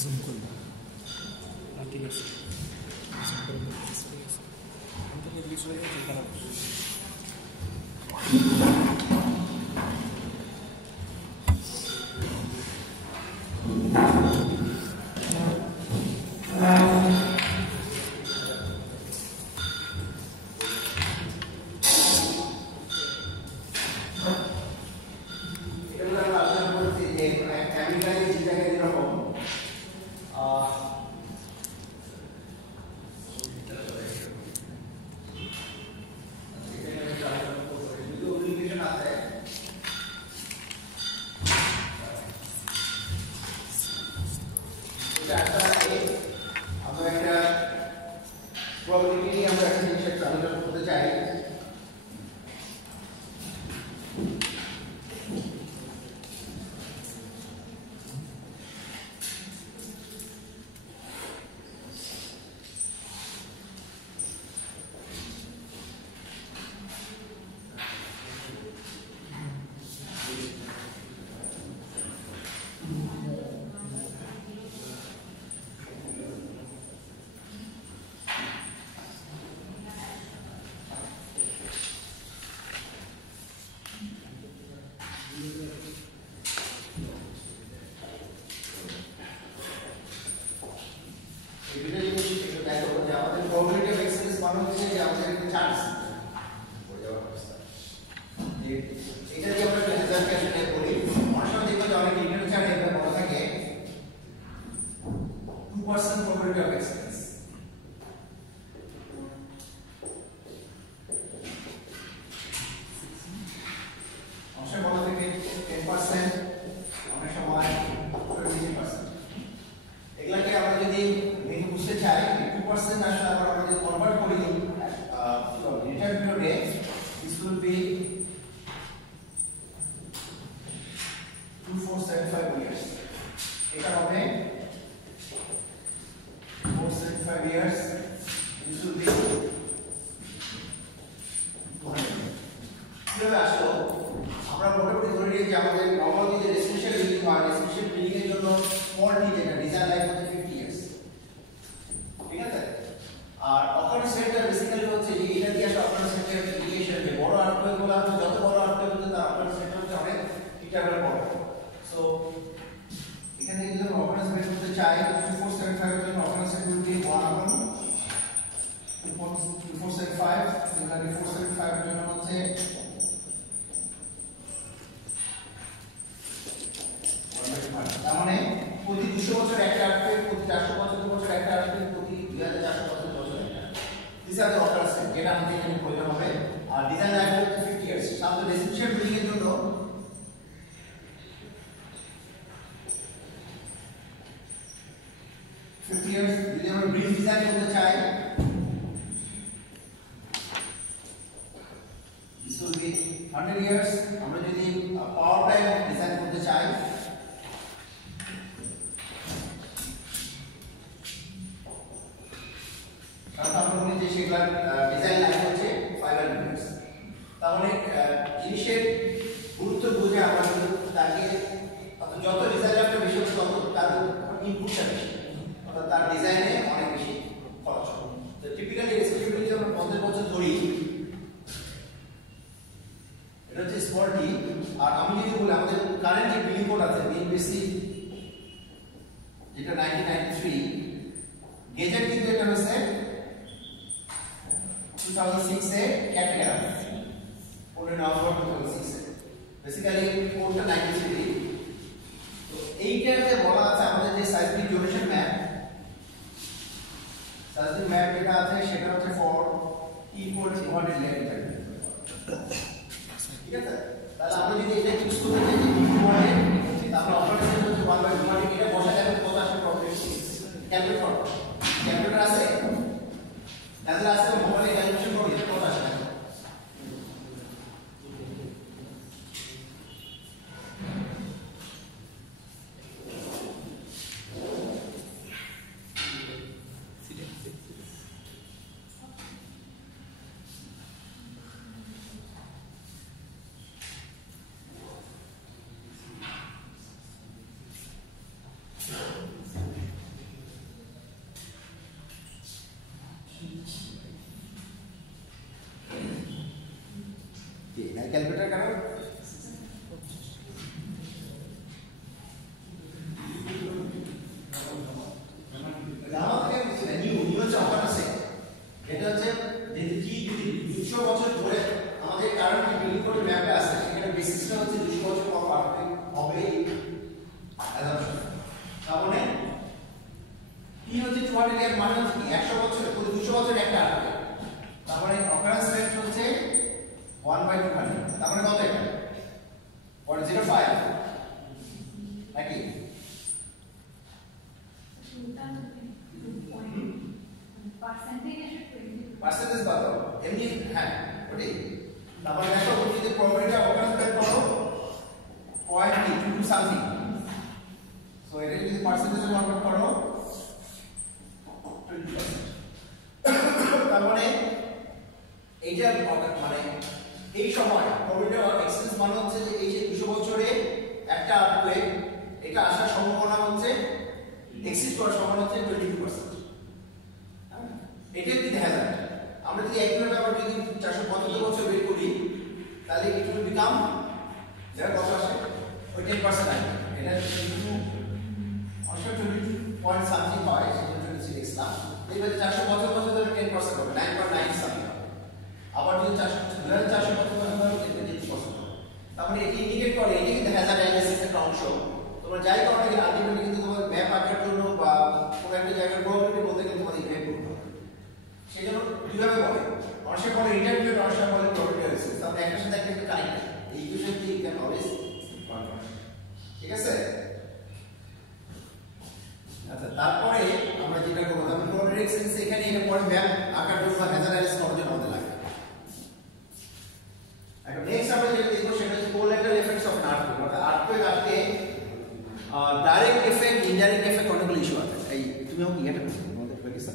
Zoom করব ঠিক আছে ক্যালকুলেটার কারণ এটা হচ্ছে যে 200 বছর ধরে আমাদের কারেন্ট বিল্ডিং কোড ম্যাপে আছে, সেখানে বেসিসটা হচ্ছে 200 বছর পর পারফেক্ট হবে অ্যাজাম্পশন। তার মানে কি হচ্ছে 200 এর মানে হচ্ছে কি 100 বছর 200 বছর একটা আসবে, তার মানে অকারেন্স রেট হচ্ছে 1/200, তার মানে কত এটা 0.05 নাকি পার্সেন্টেজ কত এমনি হ্যাঁ ওটাই। তারপরে দেখো যদি প্রবাবিলিটি অকারেন্স বের করো 0.2 সামথিং, সো এটা যদি পার্সেন্টেজে কনভার্ট করো 20%। তার মানে এইটা মানে এই সময় প্রবাবিলিটি অফ এক্সিস্টেন্স মানে হচ্ছে যে এই যে 200 বছরে একটা আর্থকুয়েক এটা আসার সম্ভাবনা হচ্ছে এক্সিস্ট করার সম্ভাবনা হচ্ছে 22%। এটা কি দেখা যায় আমরা যদি একইভাবে আবার যদি 475 বছর বের করি তাহলে it will become যারা কত আসে ওই 10% আসবে। এটা কিন্তু 22.something হয়, সেটা 26 লিখলাম। এবারে 450 বছর ধরে 10% হবে 9.9 সামথিং। আবার যদি 2400 বছর ধরে হবে 20% হবে। তার মানে এটি ইন্ডিকেট করে, এটি কি দেখা যায় অ্যানালিসিস একটা অংশ। তোমরা যাই করো না আলটিমেটলি কিন্তু তোমাদের ম্যাপ আঁকার জন্য বা কোনো একটা জায়গার প্রবাবিলিটি বলতে গেলে তোমাদের ইনভেস্ট করতে হবে। সেই জন্য দুইভাবে বলে, অনেক বলে ইন্টারভিউ, অনেক বলে প্রবাবিলিটি অ্যানালিসিস। তাহলে একটা সাথে একটা কানেক্ট, এই ইকুয়েশন দিয়ে ক্যান অলওয়েজ কনভার্ট। ঠিক আছে? আচ্ছা, তারপরে আমরা যেটা করব আমরা প্রবাবিলিটি এক্সচেঞ্জ এখানে এটা পরে ম্যাপ আঁকার জন্য হ্যাজার্ড অ্যানালিসিস করার জন্য আমাদের লাগে। এখন নেক্সট আমরা যেটা দেখব সেটা হচ্ছে কোলাটারাল এফেক্টস অফ আর্থকুয়েক। অর্থাৎ আর্থকুয়েক আসলে ডাইরেক্ট এফেক্ট, ইনডাইরেক্ট এফেক্ট অনেকগুলো ইস্যু আছে। এই তুমিও কি এটা আমাদের প্র্যাকটিস না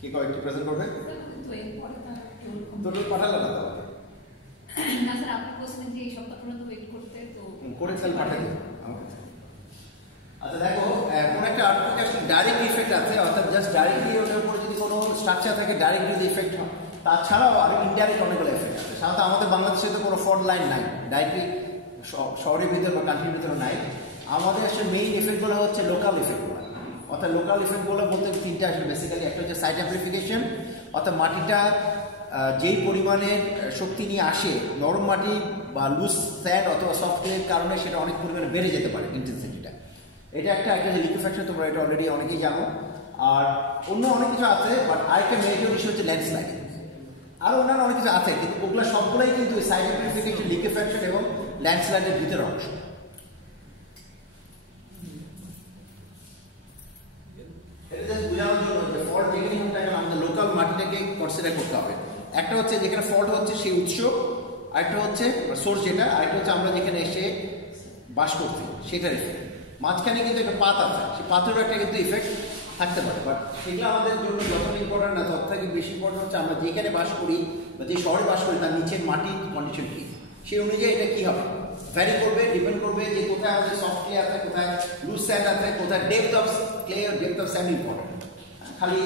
কি কয়েকটি প্রেজেন্ট করবে তো পাঠালে না তাহলে না স্যার আপনি বলছেন যে এই সপ্তাহটা তো ওয়েট করতে তো করে চাল পাঠাই দিও আমাকে। আচ্ছা দেখো কোন একটা আর্টওয়ার্কে আসলে ডাইরেক্ট ইফেক্ট আছে, অর্থাৎ জাস্ট ডাইরেক্টলি ওটার উপরে যদি কোনো স্ট্রাকচার থাকে ডাইরেক্ট যদি ইফেক্ট হয়, তাছাড়াও আরো ইনডাইরেক্ট অনেকগুলো এফেক্ট আছে। সাধারণত আমাদের বাংলাদেশে তো কোনো ফল্ট লাইন নাই, ডাইরেক্টলি শহরের ভিতরে বা কান্ট্রির ভিতরে নাই। আমাদের আসলে মেইন এফেক্টগুলো হচ্ছে লোকাল এফেক্টগুলো। অর্থাৎ লোকাল ইফেক্টগুলো বলতে তিনটা আসলে বেসিক্যালি, একটা হচ্ছে সাইট অ্যামপ্লিফিকেশন, অর্থাৎ মাটিটা যেই পরিমাণের শক্তি নিয়ে আসে, নরম মাটি বা লুজ স্যান্ড অথবা সফট ক্লের কারণে সেটা অনেক পরিমাণে বেড়ে যেতে পারে ইন্টেন্সিটিটা। এটা একটা লিকুইফ্যাকশন, তোমরা এটা অলরেডি অনেকেই জানো। আর অন্য অনেক কিছু আছে, বাট আরেকটা মেজর ইস্যু হচ্ছে ল্যান্ডস্লাইড। আর অন্যান্য অনেক কিছু আছে, কিন্তু ওগুলো সবগুলোই কিন্তু সাইট অ্যামপ্লিফিকেশন, লিকুইফ্যাকশন এবং ল্যান্ডস্লাইডের ভিতরে অংশ। এটা জাস্ট বোঝানোর জন্য যে ফল্ট যেখানে হোক না কেন আমাদের লোকাল মাটিটাকে কনসিডার করতে হবে। একটা হচ্ছে যেখানে ফল্ট হচ্ছে সেই উৎস, আরেকটা হচ্ছে সোর্স যেটা, আরেকটা হচ্ছে আমরা যেখানে এসে বাস করছি সেটার ইফেক্ট। মাঝখানে কিন্তু একটা পাত আছে, সেই পাথরের একটা কিন্তু ইফেক্ট থাকতে পারে, বাট সেগুলো আমাদের জন্য যতটা ইম্পর্টেন্ট না, তার থেকে বেশি ইম্পর্টেন্ট হচ্ছে আমরা যেখানে বাস করি বা যে শহরে বাস করি তার নিচের মাটির কন্ডিশন কী, সেই অনুযায়ী এটা কী হবে ভ্যারি করবে, ডিপেন্ড করবে যে কোথায় আমাদের সফট ক্লে আছে, কোথায় লুজ স্যান্ড আছে, কোথায় depth of clay, depth of sand important. খালি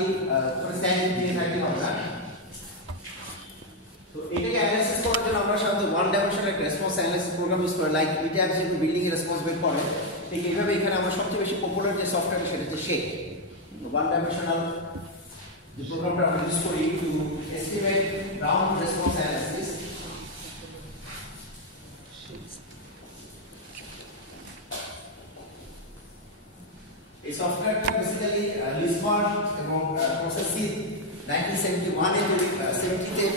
স্যান্ড দিয়ে থাকলে হবে না। তো এটাকে অ্যানালাইসিস করার জন্য আমরা সাধারণত ওয়ান ডাইমেনশনাল একটা রেসপন্স অ্যানালাইসিস প্রোগ্রাম ইউজ করি, লাইক ইট্যাপস যেহেতু বিল্ডিং এর রেসপন্স বের করে, ঠিক এইভাবে এখানে আমরা সবচেয়ে বেশি পপুলার যে সফটওয়্যার সেটা হচ্ছে শেক। ওয়ান ডাইমেনশনাল যে প্রোগ্রামটা আমরা ইউজ করি to estimate ground response analysis. এই সফটওয়্যারটা বেসিক্যালি লিসবার্ন এবং প্রসেসি 1971-70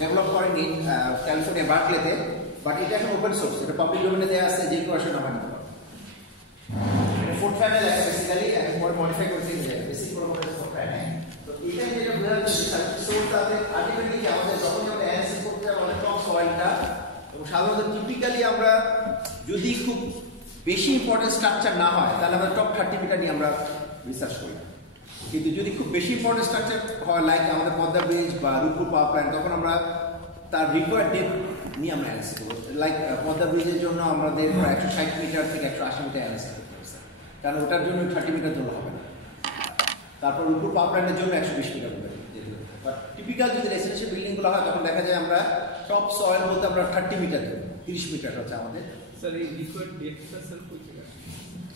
ডেভেলপ করেনি ক্যালিফোর্নিয়া বার্কলেতে, বাট এটা এখন ওপেন সোর্স, এটা পাবলিক ডোমেনে দেওয়া আছে, যে কেউ আসলে নামা নিতে পারে। এটা ফোর্থ প্যানেল আছে বেসিক্যালি, এখন পরে মডিফাই করে দিয়ে যায় বেসিক প্রোগ্রামের ফোর্থ প্যানেল। তো এটা যেটা বোঝা যাচ্ছে সোর্স আছে আলটিমেটলি কি আমাদের যখন আমরা অ্যানালাইসিস করতে যাব অনেক কম সয়েলটা, এবং সাধারণত টিপিক্যালি আমরা যদি খুব বেশি ইম্পর্টেন্ট স্ট্রাকচার না হয় তাহলে আমরা টপ 30 মিটার নিয়ে আমরা রিসার্চ করি। কিন্তু যদি খুব বেশি ইম্পর্টেন্ট স্ট্রাকচার হয় লাইক আমাদের পদ্মা ব্রিজ বা রূপপুর পাওয়ার প্ল্যান্ট, তখন আমরা তার রিকোয়ার্ড ডেপথ নিয়ে আমরা অ্যানালাইসিস করব। লাইক পদ্মা ব্রিজের জন্য আমাদের 160 মিটার থেকে 180 মিটার অ্যানালাইসিস করতে হবে, কারণ ওটার জন্য 30 মিটার ধরলে হবে না। তারপর রূপপুর পাওয়ার প্ল্যান্টের জন্য 120 মিটার হবে। বাট টিপিক্যাল যদি রেসিডেন্সিয়াল বিল্ডিংগুলো হয় তখন দেখা যায় আমরা টপ সয়েল বলতে আমরা 30 মিটার দেব, 30 মিটার হচ্ছে আমাদের। স্যার এই লিকুইড ডেপথটা স্যার কই জায়গা?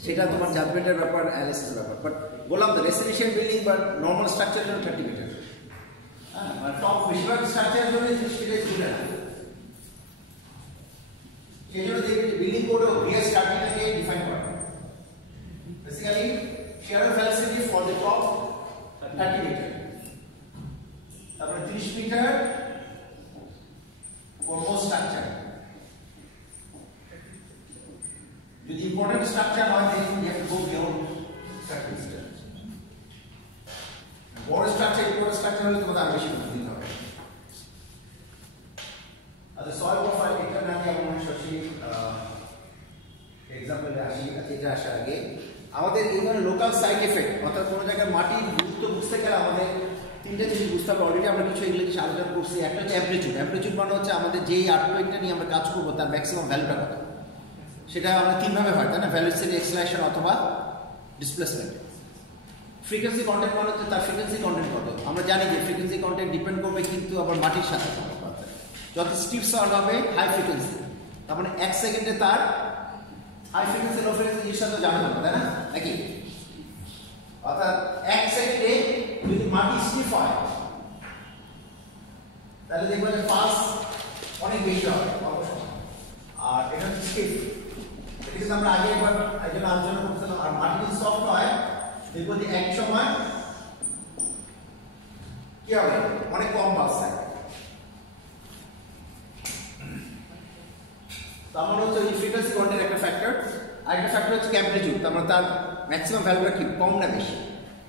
সেটা তোমার জাজমেন্টের ব্যাপার, অ্যানালিসিসের ব্যাপার। বাট বললাম তো রেসিডেন্সিয়াল বিল্ডিং বা নর্মাল স্ট্রাকচারের জন্য 30 মিটার। হ্যাঁ, মানে টপ বেশিরভাগ স্ট্রাকচারের জন্য 30 মিটার ছিল না। সেই জন্য দেখবেন বিল্ডিং কোডও বিএস স্ট্রাকচারটাকে ডিফাইন করা হয়। Basically shear velocity for the top 30 metre, তারপরে 30 মিটার for most structure. যদি ইম্পর্টেন্ট স্ট্রাকচার হয় then you have to go beyond 30 metre. বড় স্ট্রাকচার, ইম্পর্টেন্ট স্ট্রাকচার হলে তোমাদের আরো বেশি বুঝতে হবে। আচ্ছা, সয়েল প্রোফাইল এটা না নিয়ে আমরা সরাসরি এক্সাম্পলে আসি। এটা আসার আগে আমাদের এখানে লোকাল সাইড এফেক্ট, অর্থাৎ কোনো জায়গায় মাটির গুরুত্ব বুঝতে গেলে আমাদের তিনটা জিনিস বুঝতে হবে। অলরেডি আমরা কিছু এগুলো জিনিস আলোচনা করছি। একটা হচ্ছে অ্যামপ্লিটিউড। অ্যামপ্লিটিউড মানে হচ্ছে আমাদের যেই আর্টওয়ার্কটা নিয়ে আমরা কাজ করবো তার ম্যাক্সিমাম ভ্যালুটা কত। সেটা আমরা তিনভাবে হয়, তাই না? ভেলোসিটি, এক্সেলারেশন অথবা ডিসপ্লেসমেন্ট। ফ্রিকোয়েন্সি কন্টেন্ট মানে হচ্ছে তার ফ্রিকোয়েন্সি কন্টেন্ট কত। আমরা জানি যে ফ্রিকোয়েন্সি কন্টেন্ট ডিপেন্ড করবে কিন্তু আবার মাটির সাথে। যত স্টিপ সয়েল হবে হাই ফ্রিকোয়েন্সি, তার মানে 1 সেকেন্ডে তার হাই ফ্রিকোয়েন্সি লো ফ্রিকোয়েন্সি জিনিসটা তো জানা যাবে, তাই না? নাকি? অর্থাৎ 1 সেকেন্ডে যদি মাটি স্টিফ হয় তাহলে দেখবেন যে পাস অনেক বেশি হবে অবশ্যই। আর এটা হচ্ছে স্টিফ, এটা কিন্তু আমরা আগে একবার একজন আলোচনা করছিলাম। আর মাটি যদি সফট হয় দেখবো যে এক সময় কি হবে, অনেক কম পাস থাকে। তার মানে হচ্ছে ওই ফ্রিকোয়েন্সি কন্টেন্ট একটা ফ্যাক্টর, আর একটা ফ্যাক্টর হচ্ছে অ্যামপ্লিটিউড, তার মানে তার ম্যাক্সিমাম ভ্যালুটা কি কম না বেশি।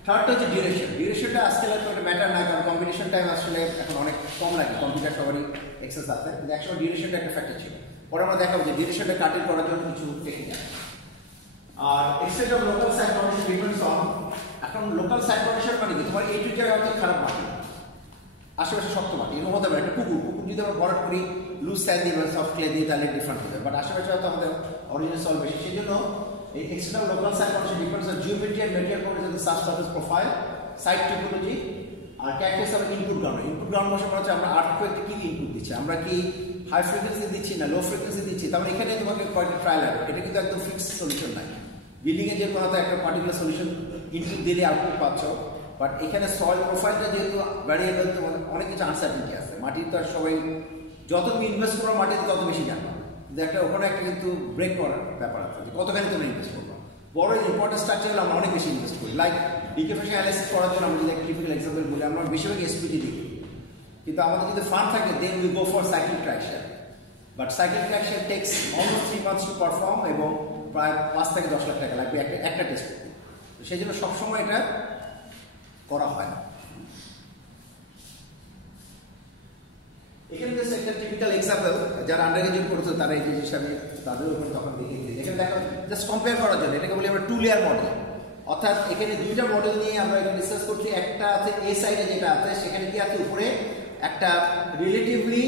থার্ডটা হচ্ছে ডিউরেশন। ডিউরেশনটা আজকাল একটা ম্যাটার না, কারণ কম্পিটিশন টাইম আসলে এখন অনেক কম লাগে, কম্পিউটার সবারই এক্সেস আছে, কিন্তু একসময় ডিউরেশনটা একটা ফ্যাক্টর ছিল। পরে আমরা দেখাবো যে ডিউরেশনটা কাটিং করার জন্য কিছু টেকনিক আছে। আর extent of local site condition depends on, এখন লোকাল সাইট কন্ডিশন মানে কি, তোমার এই জায়গায় হচ্ছে খারাপ মাটি, আশেপাশে শক্ত মাটি, এরকম হতে পারে। একটা পুকুর যদি আমরা ভরাট করি লুজ স্যান্ড দিয়ে বা সফট ক্লে দিয়ে তাহলে ডিফারেন্ট হবে, বাট আশেপাশে হয়তো আমাদের অরিজিনাল সয়েল বেশি। সেই জন্য এই external local site condition depends on geometry and material properties of the subsurface profile, site topology আর characteristics of input ground. Input ground বসে হচ্ছে আমরা আর্থকোয়েকে কি ইনপুট দিচ্ছি, আমরা কি হাই ফ্রিকোয়েন্সি দিচ্ছি না লো ফ্রিকোয়েন্সি দিচ্ছি। তারপর এখানে তোমাকে কয়েকটা ট্রায়াল হবে, এটা কিন্তু একদম ফিক্সড সলিউশন নাই। বিল্ডিং এ যে কোনো একটা পার্টিকুলার সলিউশন ইনপুট দিলে আউটপুট পাচ্ছ, বাট এখানে সয়েল প্রোফাইলটা যেহেতু ভ্যারিয়েবল, তোমাদের অনেক কিছু আনসার্টিনিটি আছে। মাটির তো আর সবাই যত তুমি ইনভেস্ট করো মাটিতে তত বেশি জানবা, কিন্তু একটা ওখানে একটা কিন্তু ব্রেক করার ব্যাপার আছে যে কতখানি তুমি ইনভেস্ট করবো। বড় ইম্পর্টেন্ট স্ট্রাকচার আমরা অনেক বেশি ইনভেস্ট করি, লাইক ডিকেফিকেশন অ্যানালাইসিস করার জন্য আমরা যদি একটা টিপিক্যাল এক্সাম্পল বলি, আমরা বেশিরভাগ এসপিটি দেখি, কিন্তু আমাদের যদি ফান্ড থাকে then we go for cyclic traction. But cyclic traction takes almost 3 months to perform, এবং প্রায় 5 থেকে 10 লাখ টাকা লাগবে একটা টেস্ট করতে। তো সেই জন্য সবসময় এটা করা হয় না। এখানে জাস্ট একটা টিপিক্যাল এক্সাম্পল, যারা আন্ডার গ্রাজুয়েট করছে তারা এই জিনিসটা আমি তাদের উপর তখন দেখিয়েছি। এখানে দেখো জাস্ট কম্পেয়ার করার জন্য, এটাকে বলি আমরা 2 লেয়ার মডেল। অর্থাৎ এখানে দুইটা মডেল নিয়ে আমরা এটা ডিসকাস করছি। একটা আছে এ সাইডে যেটা আছে, সেখানে কি আছে উপরে একটা রিলেটিভলি,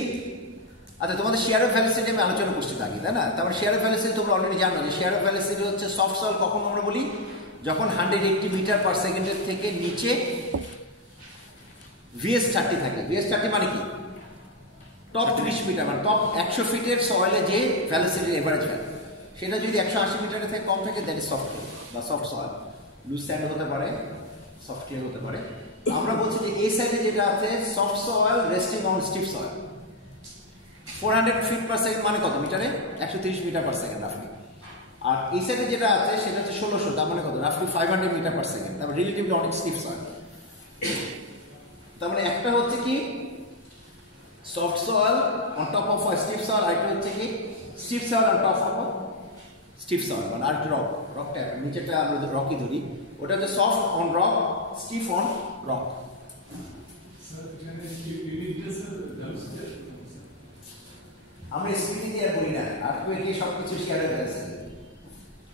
আচ্ছা তোমাদের শেয়ার অফ ভ্যালিসিটি আমি আলোচনা করছি আগে, তাই না? তারপরে শেয়ার অফ ভ্যালিসিটি তোমরা অলরেডি জানো যে শেয়ার অফ ভ্যালিসিটি হচ্ছে সফট সয়েল কখন আমরা বলি, যখন 180 মিটার পার সেকেন্ডের থেকে নিচে VS30 থাকে। VS30 মানে কি, টপ 30 মিটার, মানে টপ 100 ফিটের সয়েলে যে ভ্যালিসিটির এভারেজ ভ্যালু, সেটা যদি 180 মিটারের থেকে কম থাকে দ্যাট ইজ সফট বা সফট সয়েল। লুজ স্যান্ড হতে পারে, সফট ক্লে হতে পারে। আমরা বলছি যে এই সাইডে যেটা আছে soft soil resting on stiff soil. 400 feet per second মানে কত মিটারে, 130 মিটার পার সেকেন্ড রাফলি। আর এই সাইডে যেটা আছে সেটা হচ্ছে 1600, তার মানে কত, রাফলি 500 মিটার পার সেকেন্ড। তারপর রিলেটিভলি অনেক স্টিফ সয়েল। তার মানে একটা হচ্ছে কি soft soil on top of stiff soil, আর একটা হচ্ছে কি stiff soil on top of stiff soil, মানে আর রকটা নিচেটা আমরা রকি ধরি, ওটা হচ্ছে soft on rock, stiff on rock. আমরা স্পিড দিয়ে আর বলি না, আর কি সবকিছু শেয়ার হয়ে গেছে।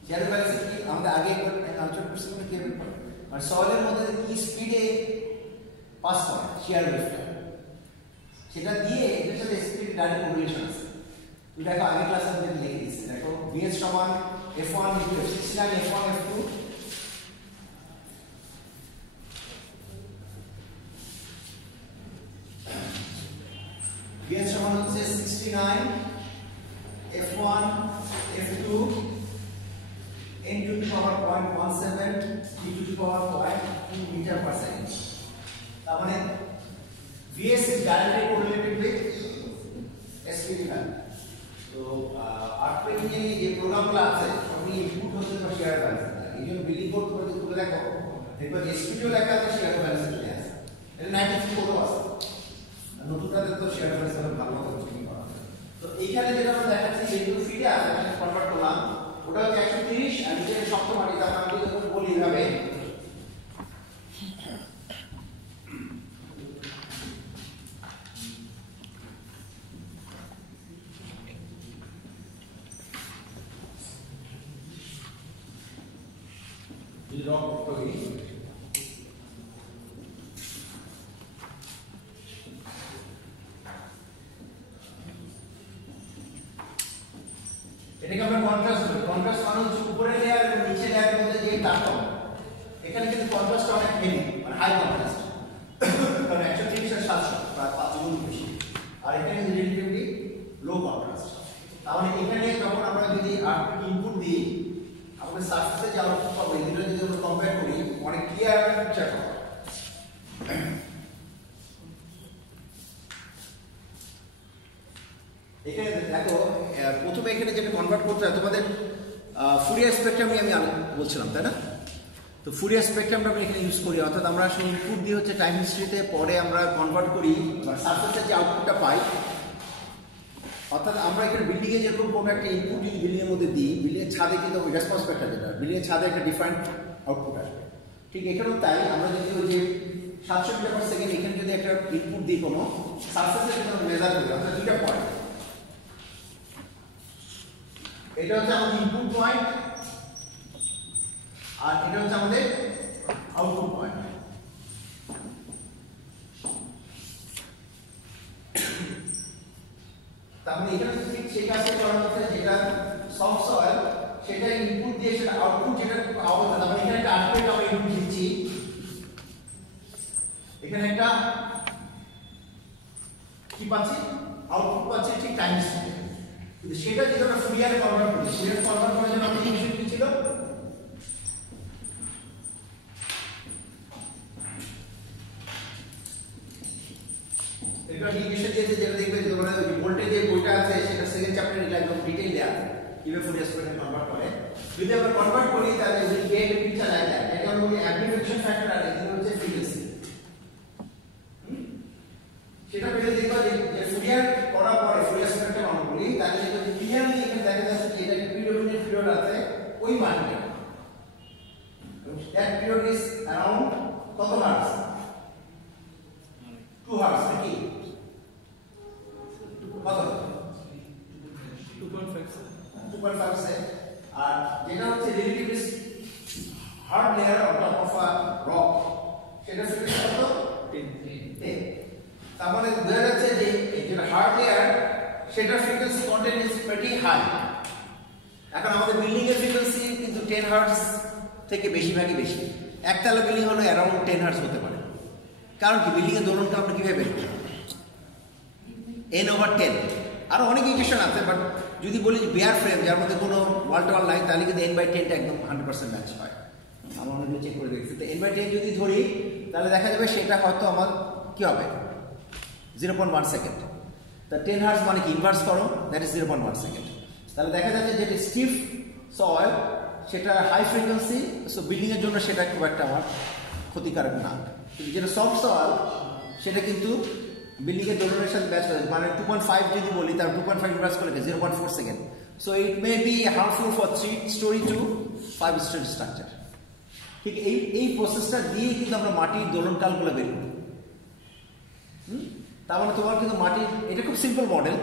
শেয়ার হয়ে গেছে কি আমরা আগে আলোচনা করছিলাম কি ব্যাপার, মানে সয়েলের মধ্যে কি স্পিডে পাস করে শেয়ার ওয়েভটা, সেটা দিয়ে এটার সাথে স্পিড ডাইরেক্ট কোরিলেশন আছে। তুমি দেখো আগের ক্লাসে আমি লিখে দিচ্ছি, দেখো VS সমান F1 * F69 F1 F2, VS সমান হচ্ছে 69 F1 F2 n to the power 0.17 e to the power 0.2 meter per second. তার মানে VS is directly correlated with SPD value. তো আর্টপ্লেন যে প্রোগ্রামগুলো আছে সবই ইনপুট হচ্ছে বা শেয়ার ব্যালেন্স। এই জন্য বিল্ডিং কোড করে তুলে দেখো দেখো এসপিডিও লেখা আছে শেয়ার ব্যালেন্স চলে আসে। এটা 93 কোডও আছে। নতুনটাতে তো শেয়ার ব্যালেন্স ভালো মতো চেকিং করা আছে। তো এইখানে যেটা আমরা দেখাচ্ছি যেগুলো ফিডে আছে সেটা কনভার্ট করলাম। ওটা হচ্ছে 130 আর নিচে সপ্তম মাটি তার আমি যদি বলি এইভাবে রক তৈরি এটাকে আমরা কন্ট্রাস্ট বলি। কন্ট্রাস্ট মানে হচ্ছে উপরের লেয়ার এবং নিচের লেয়ারের মধ্যে যে তারতম্য। এখানে কিন্তু কন্ট্রাস্ট অনেক হেভি মানে হাই কন্ট্রাস্ট, কারণ 130 আর 700 প্রায় 5 গুণ বেশি। আর এখানে রিলেটিভলি লো কন্ট্রাস্ট। তাহলে এখানে যখন আমরা যদি আউটপুট ইনপুট দিই আমাদের সার্ফেসে যে আউটপুট পাবো এগুলো যদি আমরা কম্পেয়ার করি অনেক ক্লিয়ার পিকচার পাবো। এখানে দেখো প্রথমে এখানে যেটা কনভার্ট করতে হয় তোমাদের ফুরিয়ার স্পেকট্রাম নিয়ে আমি বলছিলাম তাই না? তো ফুরিয়ার স্পেকট্রামটা আমরা এখানে ইউজ করি, অর্থাৎ আমরা আসলে ইনপুট দিয়ে হচ্ছে টাইম হিস্ট্রিতে পরে আমরা কনভার্ট করি সার্ফেসের যে আউটপুটটা পাই। অর্থাৎ আমরা এখানে বিল্ডিংয়ে যেরকম কোনো একটা ইনপুট যদি বিল্ডিংয়ের মধ্যে দিই বিল্ডিংয়ের ছাদে কিন্তু রেসপন্স ফ্যাক্টর যেটা বিল্ডিংয়ের ছাদে একটা ডিফারেন্ট আউটপুট আসবে। ঠিক এখানেও তাই আমরা যদি ওই যে 700 মিটার পার সেকেন্ড এখানে যদি একটা ইনপুট দিই কোনো সার্ফেসের জন্য মেজার করি অর্থাৎ দুইটা পয়েন্ট, এটা হচ্ছে আমাদের ইনপুট পয়েন্ট আর এটা হচ্ছে আমাদের আউটপুট পয়েন্ট। তাহলে এখানে ঠিক সেই কাজটা করা হচ্ছে যেটা সফট সয়েল সেটা ইনপুট দিয়ে সেটা আউটপুট যেটা পাওয়া যায়। তাহলে এখানে একটা আউটপুট আমরা ইনপুট দিচ্ছি, এখানে একটা কি পাচ্ছি আউটপুট পাচ্ছি ঠিক টাইম স্পিডে। কিন্তু সেটা যদি আমরা ফুরিয়ারে কনভার্ট করি ফুরিয়ারে কনভার্ট করার জন্য আমাদের ইকুয়েশন কি ছিল? এটা ইকুয়েশন দিয়েছে যেটা দেখবে যে তোমরা ওই ভোল্টেজের বইটা আছে সেটা সেকেন্ড চ্যাপ্টারে এটা একদম ডিটেইল দেয়া আছে কিভাবে ফুরিয়ার স্পেকট্রাম কনভার্ট করে। যদি আমরা কনভার্ট করি তাহলে যদি গেট পিকচার লাইক দ্যাট এটা হলো অ্যামপ্লিফিকেশন ফ্যাক্টর আর এটা হচ্ছে ফ্রিকোয়েন্সি। সেটা পেলে দেখবা যে ফুরিয়ার করার পরে ফুরিয়ার স্পেকট্রাম আমরা বলি তাহলে যেটা ক্লিয়ারলি এখানে দেখা যাচ্ছে যে এটা একটা প্রিডোমিনেন্ট পিরিয়ড আছে ওই মানটা that period is around কত হার্টজ 2 হার্টজ নাকি কত 2.5 সে আর যেটা হচ্ছে relatively hard layer on top of a rock সেটা ফ্রিকোয়েন্সি কত 10। তার মানে বোঝা যাচ্ছে যে যেটা হার্ড লেয়ার সেটার frequency content is pretty high. এখন আমাদের বিল্ডিং এর ফ্রিকোয়েন্সি কিন্তু 10 হার্টজ থেকে বেশিরভাগই বেশি। একতলা বিল্ডিং হলো অ্যারাউন্ড 10 হার্টজ হতে পারে। কারণ কি বিল্ডিং এর দোলনটা আমরা কিভাবে বের করি n/10। আরো অনেক ইকুয়েশন আছে বাট যদি বলি বেয়ার ফ্রেম যার মধ্যে কোনো ওয়াল টু ওয়াল নাই তাহলে কিন্তু n/10 টা একদম 100% ম্যাচ হয়। আমরা অনেক চেক করে দেখছি। তো n/10 যদি ধরি তাহলে দেখা যাবে সেটা হয়তো আমার কি হবে 0.1 সেকেন্ড। তা 10 হার্টজ মানে কি ইনভার্স করো দ্যাট ইজ 0.1 সেকেন্ড। তাহলে দেখা যাচ্ছে যেটা স্টিফ সয়েল সেটা হাই ফ্রিকোয়েন্সি সো বিল্ডিং এর জন্য সেটা খুব একটা আমার ক্ষতিকারক না। কিন্তু যেটা সফট সয়েল সেটা কিন্তু বিল্ডিং এর দোলনের সাথে ম্যাচ করে মানে 2.5 যদি বলি তার 2.5 ইনভার্স করলে 0.4 second. So it may be harmful for 3 storey to 5 storey structure. ঠিক এই প্রসেসটা দিয়ে কিন্তু আমরা মাটির দোলনকালগুলো বের করি। তার মানে তোমার কিন্তু মাটির এটা খুব সিম্পল মডেল,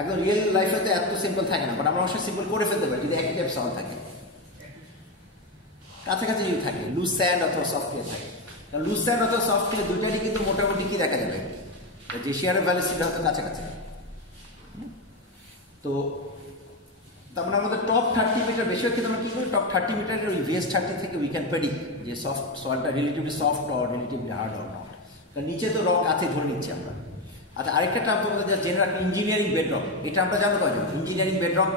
একদম রিয়েল লাইফে তো এত সিম্পল থাকে না বাট আমরা অবশ্যই সিম্পল করে ফেলতে পারি যদি একই টাইপ সয়েল থাকে কাছাকাছি যদি থাকে লুজ স্যান্ড অথবা সফট ক্লে থাকে। লুজ স্যান্ড অথবা সফট ক্লে দুইটারই কিন্তু মোটামুটি কি দেখা যাবে যে শেয়ারের ভ্যালু সেটা হয়তো কাছাকাছি। তো তার মানে আমাদের টপ 30 মিটার বেশিরভাগ ক্ষেত্রে আমরা কি করি টপ 30 মিটারের ওই VS30 থেকে উই ক্যান প্রেডিক্ট যে সফট সয়েলটা relatively soft or relatively hard or not. কারণ নিচে তো রক আছে ধরে নিচ্ছি আমরা। আচ্ছা, আরেকটা টার্ম তোমাদের যা জেনে রাখি, ইঞ্জিনিয়ারিং বেডরক। এই টার্মটা জানো কয়জন? ইঞ্জিনিয়ারিং বেডরক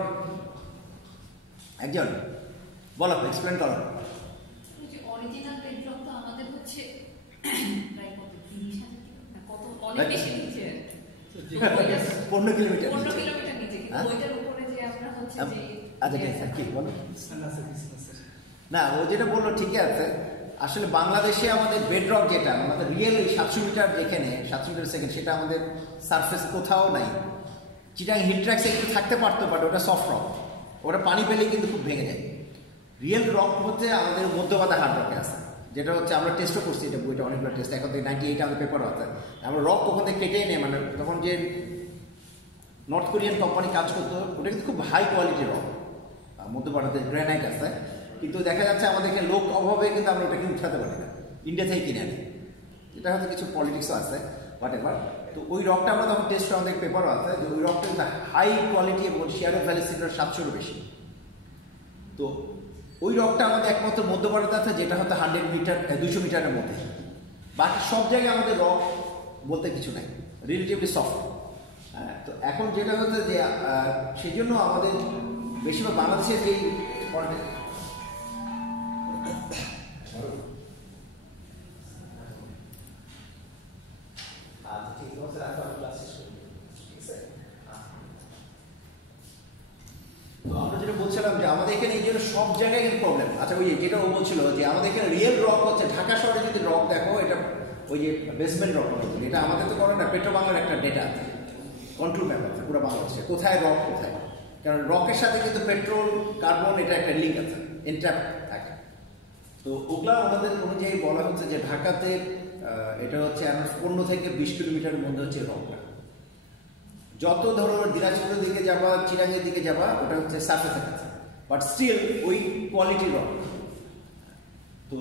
একজন বলো, এক্সপ্লেন করো। অরিজিনাল বেডরক তো আমাদের হচ্ছে প্রায় কত 30,000 না কত, অনেক বেশি নিচে, 15 কিলোমিটার 15 কিলোমিটার নিচে। কিন্তু ওইটার উপরে যে আমরা হচ্ছে যে আচ্ছা ঠিক আছে, কি বলো বিজনেসের না, ও যেটা বললো ঠিকই আছে। আসলে বাংলাদেশে আমাদের বেডরক যেটা আমাদের রিয়েল 700 মিটার, এখানে 700 মিটার সেকেন্ড, সেটা আমাদের সারফেস কোথাও নাই। চিটাং হিল ট্র্যাক্সে একটু থাকতে পারতো, বাট ওটা সফট রক, ওটা পানি পেলেই কিন্তু খুব ভেঙে যায়। রিয়েল রক হচ্ছে আমাদের মধ্যবাদা হার্ড রকে আছে, যেটা হচ্ছে আমরা টেস্টও করছি, এটা বইটা অনেকগুলো টেস্ট, এখন থেকে 98 আমাদের পেপারও আছে। আমরা রক ওখান থেকে কেটেই নেই, মানে তখন যে নর্থ কোরিয়ান কোম্পানি কাজ করতো, ওটা কিন্তু খুব হাই কোয়ালিটির রক, মধ্যবাদাতে গ্রানাইট আছে। কিন্তু দেখা যাচ্ছে আমাদের এখানে লোক অভাবে কিন্তু আমরা ওটাকে উঠাতে পারি না, ইন্ডিয়া থেকে কিনে আনি। এটা হয়তো কিছু পলিটিক্সও আছে, হোয়াট এভার। তো ওই রকটা আমরা তখন টেস্ট আমাদের পেপারও আছে, যে ওই রকটা কিন্তু হাই কোয়ালিটি এবং শেয়ার ভ্যালি সিটার 700-এরও বেশি। তো ওই রকটা আমাদের একমাত্র মধ্যবাদাতে আছে, যেটা হয়তো 100 মিটার 200 মিটারের মধ্যে। বাকি সব জায়গায় আমাদের রক বলতে কিছু নাই, রিলেটিভলি সফট। তো এখন যেটা হচ্ছে যে সেই জন্য আমাদের বেশিরভাগ বাংলাদেশের যেই আমরা যেটা বলছিলাম যে আমাদের এখানে এই জন্য সব জায়গায় কিন্তু প্রবলেম। আচ্ছা, ওই যেটা ও বলছিল যে আমাদের এখানে রিয়েল রক হচ্ছে, ঢাকা শহরে যদি রক দেখো, এটা ওই যে বেসমেন্ট রক, এটা আমাদের তো করে না, পেট্রো বাংলার একটা ডেটা আছে, কন্ট্রোল ম্যাপ আছে পুরো বাংলাদেশে, কোথায় রক কোথায়। কারণ রকের সাথে কিন্তু পেট্রোল কার্বন এটা একটা লিঙ্ক আছে, ইন্টার থাকে। তো ওগুলা ওনাদের অনুযায়ী বলা হচ্ছে যে ঢাকাতে এটা হচ্ছে আমার 15 থেকে 20 কিলোমিটারের মধ্যে হচ্ছে রকটা। যত ধরো দিনাজপুরের দিকে যাবা, চিরাঙের দিকে যাবা, ওটা হচ্ছে সার্ফেসের কাছে, বাট স্টিল ওই কোয়ালিটি রক। তো